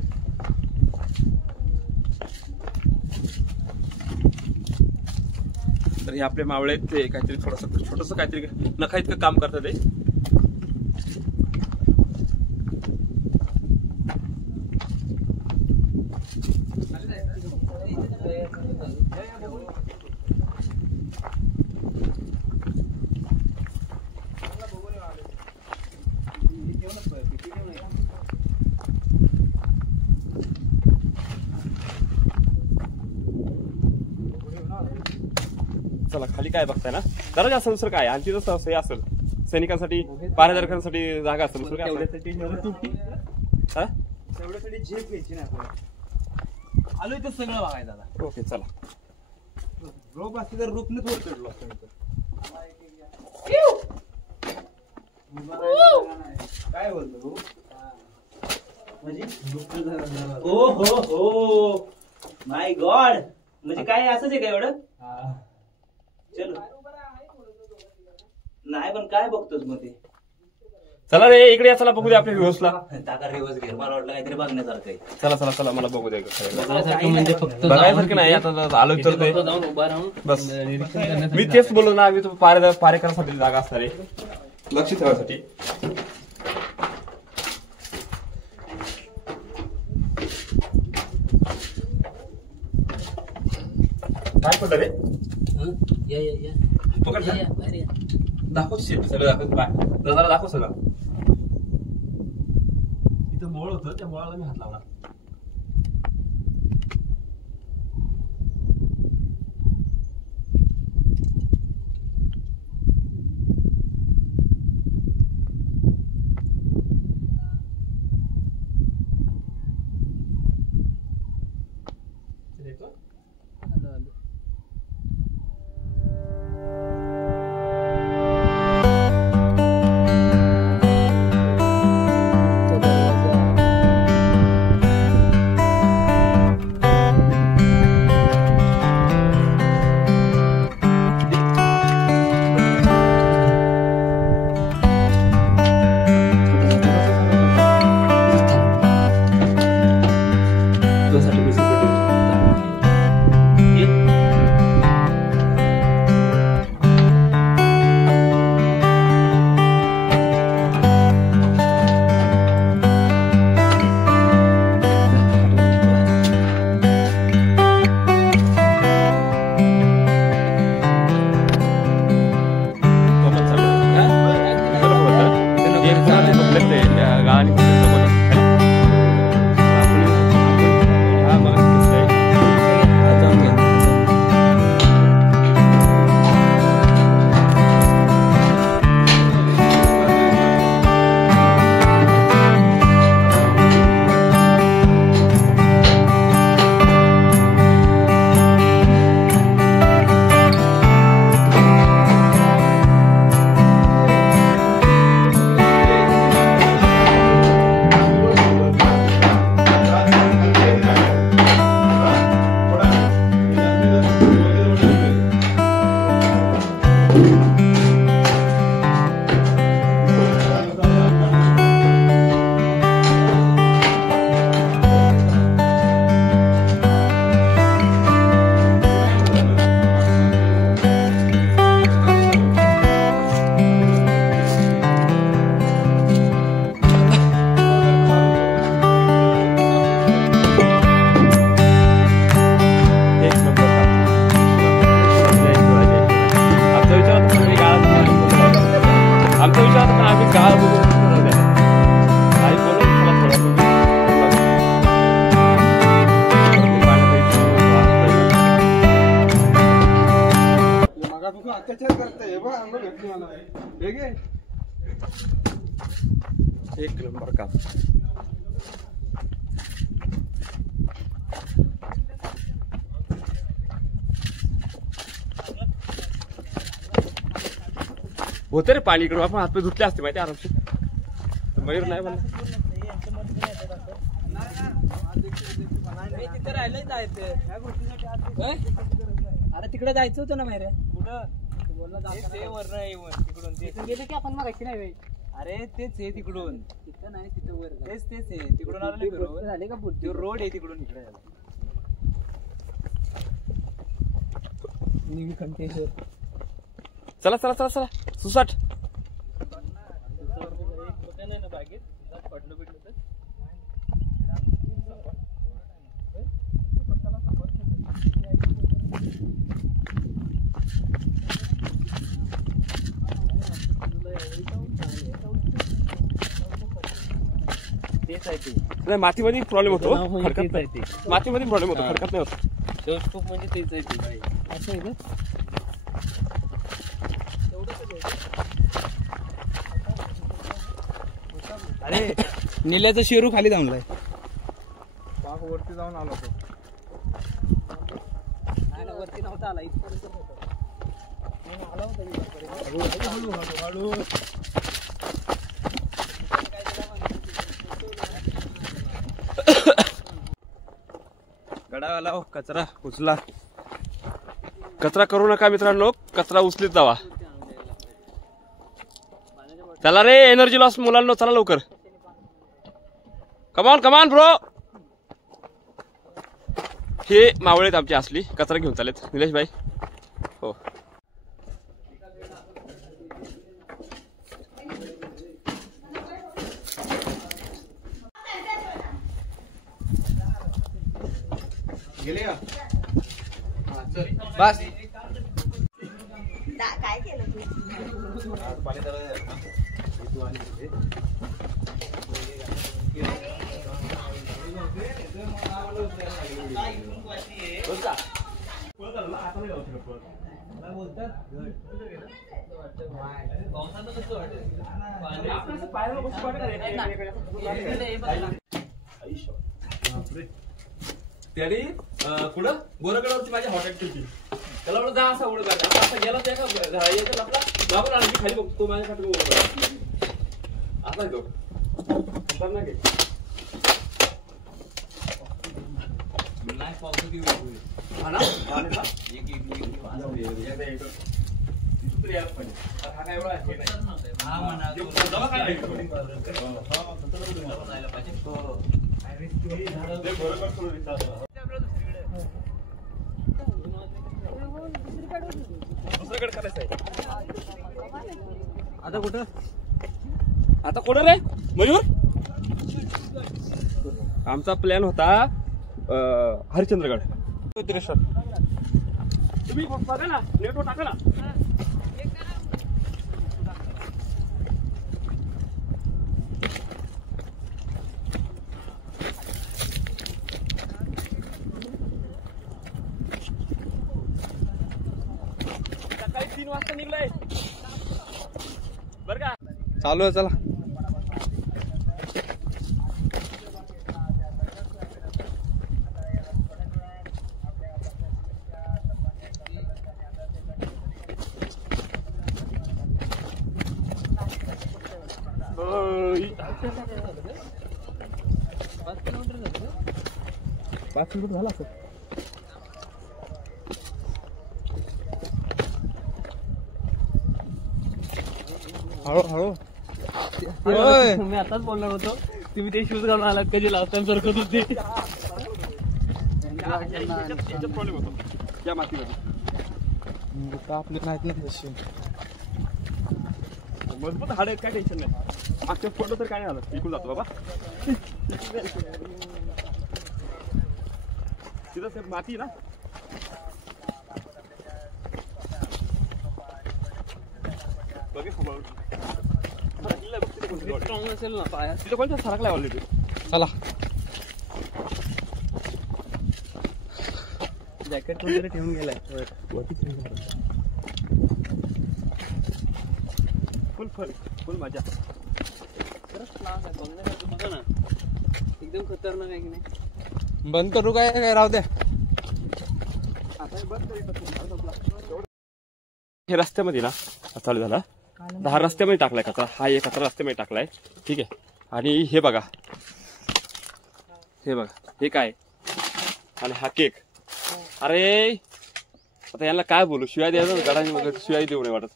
तर हे आपले मावळे ते काहीतरी थोडंसं छोटस काहीतरी नखा इतकं काम करतात ते. खाली काय बघताय ना जरा जास्त दुसरं काय आणि तिथं हे असेल सैनिकांसाठी पाण्याधारकांसाठी जागा असेल दुसरं काय हा तेवढ्यासाठी झेप घ्यायची ना आलोय तर सगळं बघायचं आता. ओके चला रोप असते तर रोपने थोडं चढलो असतो काय बोलतो ओ हो माय गॉड म्हणजे काय असंच आहे का एवढं चलो नाही पण काय बघतोस मग ते चला रे इकडे या चला बघू दे आपल्या व्ह्यूअर्सला टाका रिवर्स घेर मला वाटलं काहीतरी बघण्यासारखं आहे. चला चला चला मला बघू दे म्हणजे फक्त बघायसारखं नाही आता आलो तर ते जाऊन उभा राहून बस निरीक्षण करण्यासाठी मी तेच बोललो ना आम्ही तो पारेकरांसाठी जागा असणार आहे लक्ष ठेवायसाठी काय पडलं रे या या या पकड या, या, बाहेर या. दाखव सगळं दाखव बाय दादाला दाखव सगळं इथं मोळ होतं त्या मोळाला मी हात लावला आलो, आलो. एक नंबर का होते रे पाणी इकडून आपण हातपाय धुतले असते माहिती आरामशीर मयूर नाही म्हणा तिथे राहिलंय जायचं ह्या गोष्टीसाठी अरे तिकडे जायचं होतं ना माहिती कुठं तिकडून गेलं की आपण मागायची नाही अरे तेच आहे तिकडून तिथं नाही तिथं वर तेच आहे तिकडून आलं झाले का पुढे रोड आहे तिकडून इकडे चला चला चला चला सुसाट नाही ना बागेत पडलं बिडलं तर तेच आहे ते नाही मातीमध्ये प्रॉब्लेम होतो खडकत तेच आहे नाही ते मातीमध्ये प्रॉब्लेम होतो खडकत नाही होत म्हणजे तेच आहे ते बाई असं आहे का अरे निल्याचं शेरू खाली थांबलाय. पाक वरती जाऊन आलो तो. वरती नव्हता आला इथपर्यंत आला होता. हळू. गडावाला कचरा उचला. कचरा करू नका मित्रांनो, कचरा उचलीत जावा. चला रे, एनर्जी लॉस मुलांनो, चला लवकर. कमान ब्रो. हे मावळेत आमची असली, कचरा घेऊन चालेत निलेश भाई. हो गेले का बस काय केलं तू? त्याने कुठं गोरगडावरची माझी हॉटेल ठेवली. त्याला म्हणलं जा असा उडत असा गेला त्या आपला लागून आला की खाली बघतो माझ्यासाठी असा तो खतरनाक आहे. हा ना हा काय एवढा हे दुसरीकडे करायचं आहे. आता कुठं रे मयूर? आमचा प्लॅन होता हरिश्चंद्रगड. तुम्ही बघा ना, नेटवर टाका ना. सकाळी 3 वाजता निघलाय बर का. चालू आहे चला. पाच मिनिट झाला असं. हळू मी आताच बोलणार होतो, तुम्ही ते शूज घालून आलात कधी लावताना सरकत होते. प्रॉब्लेम होतो त्या मातीमध्ये. आपले नाहीत ना तसे मजबूत हाड आहेत, काय टेन्शन नाही. मागच्या फोटो तर काय नाही आलं, विकून जातो बाबा. तिथं माती ना. स्ट्रॉंग असेल ना पाया. तिथं कोणत्या सरकलाय ऑलरेडी. चला. जॅकेट वगैरे ठेवून गेलाय. फुल मजा. खरंच क्लास आहे बघण्यासारखं. बघा ना एकदम खतरनाक आहे की नाही. बंद करू काय राहू द्या. हे रस्त्यामध्ये ना चालू झाला. हा रस्त्यामध्ये टाकलाय कचरा. हा एक कचरा रस्त्यामध्ये टाकलाय. ठीक आहे. आणि हे बघा हे काय आणि हा केक. अरे आता यांना काय बोलू, शिवाय द्यायचं गडाने वगैरे शिवाय देऊ नये वाटत.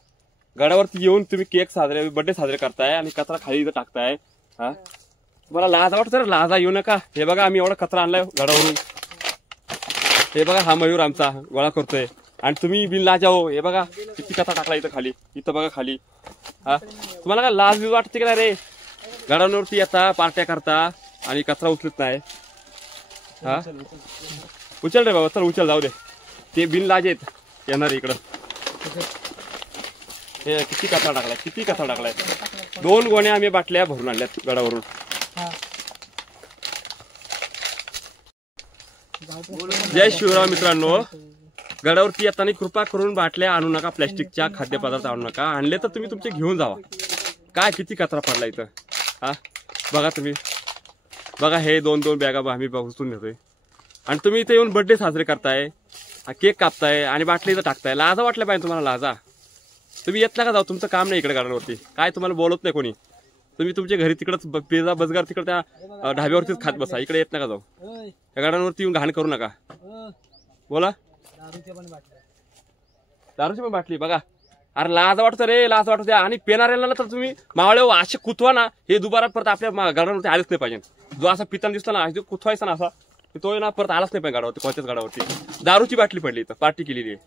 गडावरती येऊन तुम्ही केक साजरे बर्थडे साजरे करताय आणि कचरा खाली इथं टाकताय. हा मला लाज वाटत तर लाजा येऊ नका. हे बघा आम्ही एवढा कचरा आणलाय गडावरून. हे बघा हा मयूर आमचा गोळा करतोय आणि तुम्ही बिन लाजा हो. हे बघा किती कचरा टाकला इथं खाली. इथं बघा खाली. हा तुम्हाला काय लाज बी वाटते का रे? गडावरती येता पार्ट्या करता आणि कचरा उचलत नाही. हा उचल रे बाबा, चल उचल, जाऊ दे. ते बिन लाज आहेत येणार इकडं. हे किती कचरा टाकलाय. 2 गोण्या आम्ही बाटल्या भरून आणल्यात गडावरून. जय शिवराम मित्रांनो. गडावरती येताना कृपा करून बाटल्या आणू नका, प्लॅस्टिकच्या खाद्यपदार्थ आणू नका. आणले तर तुम्ही तुमचे घेऊन जावा. काय किती कचरा पडला इथं. हा बघा तुम्ही, बघा हे 2-2 बॅगा आम्ही उचलून नेतोय आणि तुम्ही इथे येऊन बर्थडे साजरे करताय, केक कापताय आणि बाटली इथं टाकताय. लाजा वाटल्या पाहिजे तुम्हाला, लाजा. तुम्ही येत ना का जाऊ, तुमचं काम नाही इकडे गार्डनवरती, काय तुम्हाला बोलत नाही कोणी. तुम्ही तुमच्या घरी तिकडच पिझ्झा बर्गर तिकडे त्या ढाब्यावरतीच खात बसा, इकडे येत नका जाऊ. त्या गार्डनवरती येऊन घाण करू नका. बोला. दारूची पण बाटली बघा. अरे लाज वाटतं रे, लाज वाटत. आणि पेणाऱ्याला तर तुम्ही मावळे असे कुतवा ना, हे दुबारा परत आपल्या गार्डनवरती आलेच नाही पाहिजे. जो असा पिताना दिसला ना, जो कुतवायचा ना असा, तो ना परत आलाच नाही पाहिजे गाडावरती, कोणत्याच गाडावरती. दारूची बाटली पडली इथं, पार्टी केलेली आहे.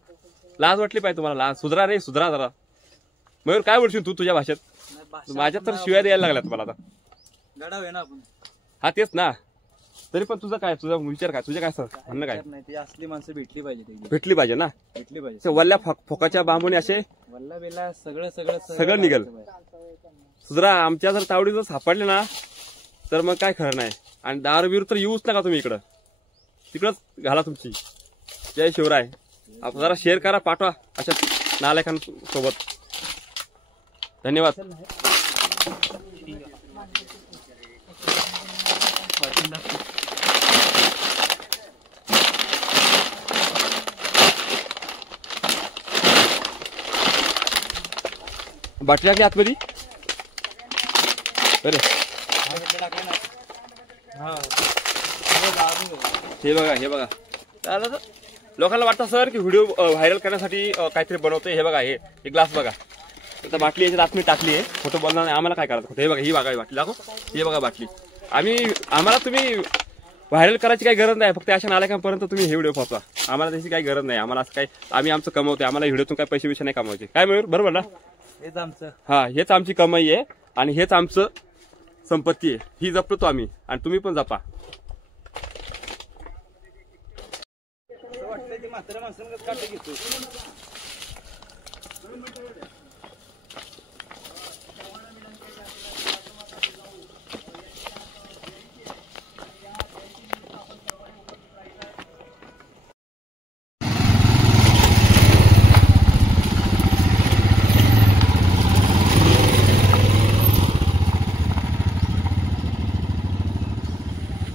लाज वाटली पाहिजे तुम्हाला, लाज. सुधरा रे, सुधरा जरा. मयूर काय बोलशील तू तुझ्या भाषेत? माझ्यात तर शिवाय द्यायला लागल्या तुम्हाला आता. गडाव आहे ना आपण. हा तेच ना. तरी पण तुझं काय, तुझा विचार काय, तुझे काय सर म्हणणं काय? नाही ती असली माणसं भेटली पाहिजे, भेटली पाहिजे ना. भेटली पाहिजे. ते वल्ल्या फोकाच्या बांबूने असे वल्ला बेला सगळं निघेल. सुधरा. आमच्या जर तावडी जर सापडले ना तर मग काय खरं नाही. आणि दारू बिरू तर येऊच नका तुम्ही इकडं, तिकडंच घाला तुमची. जय शिवराय. आपण जरा शेअर करा, पाठवा अशा नालायकांसोबत. धन्यवाद. बाटली टाकली आतमध्ये. बरं हे बघा, हे बघा. लोकांना वाटतं सर की व्हिडिओ व्हायरल करण्यासाठी काहीतरी बनवतोय. हे बघा, हे ग्लास बघा. आता बाटली याच्यात आतमध्ये टाकली आहे. खोटं बोलणार नाही, आम्हाला काय करायचं. हे बघा, ही बघा बाटली दाखव. हे बघा बाटली. आम्हाला तुम्ही व्हायरल करायची काही गरज नाही. फक्त अशा नालायकांपर्यंत तुम्ही हे व्हिडिओ पोहोचवा. आम्हाला त्याची काही गरज नाही. आम्हाला असं काही, आम्ही आमचं कमवतोय. आम्हाला व्हिडिओतून काही पैसे नाही कमवायचे. काय मयूर, बरोबर ना? हेच आमचं. हा, हेच आमची कमाई आहे आणि हेच आमचं संपत्ती आहे. ही जपतो आम्ही आणि तुम्ही पण जपा. वाटतं ते म्हाताऱ्या माणसांना काढतो घेतो.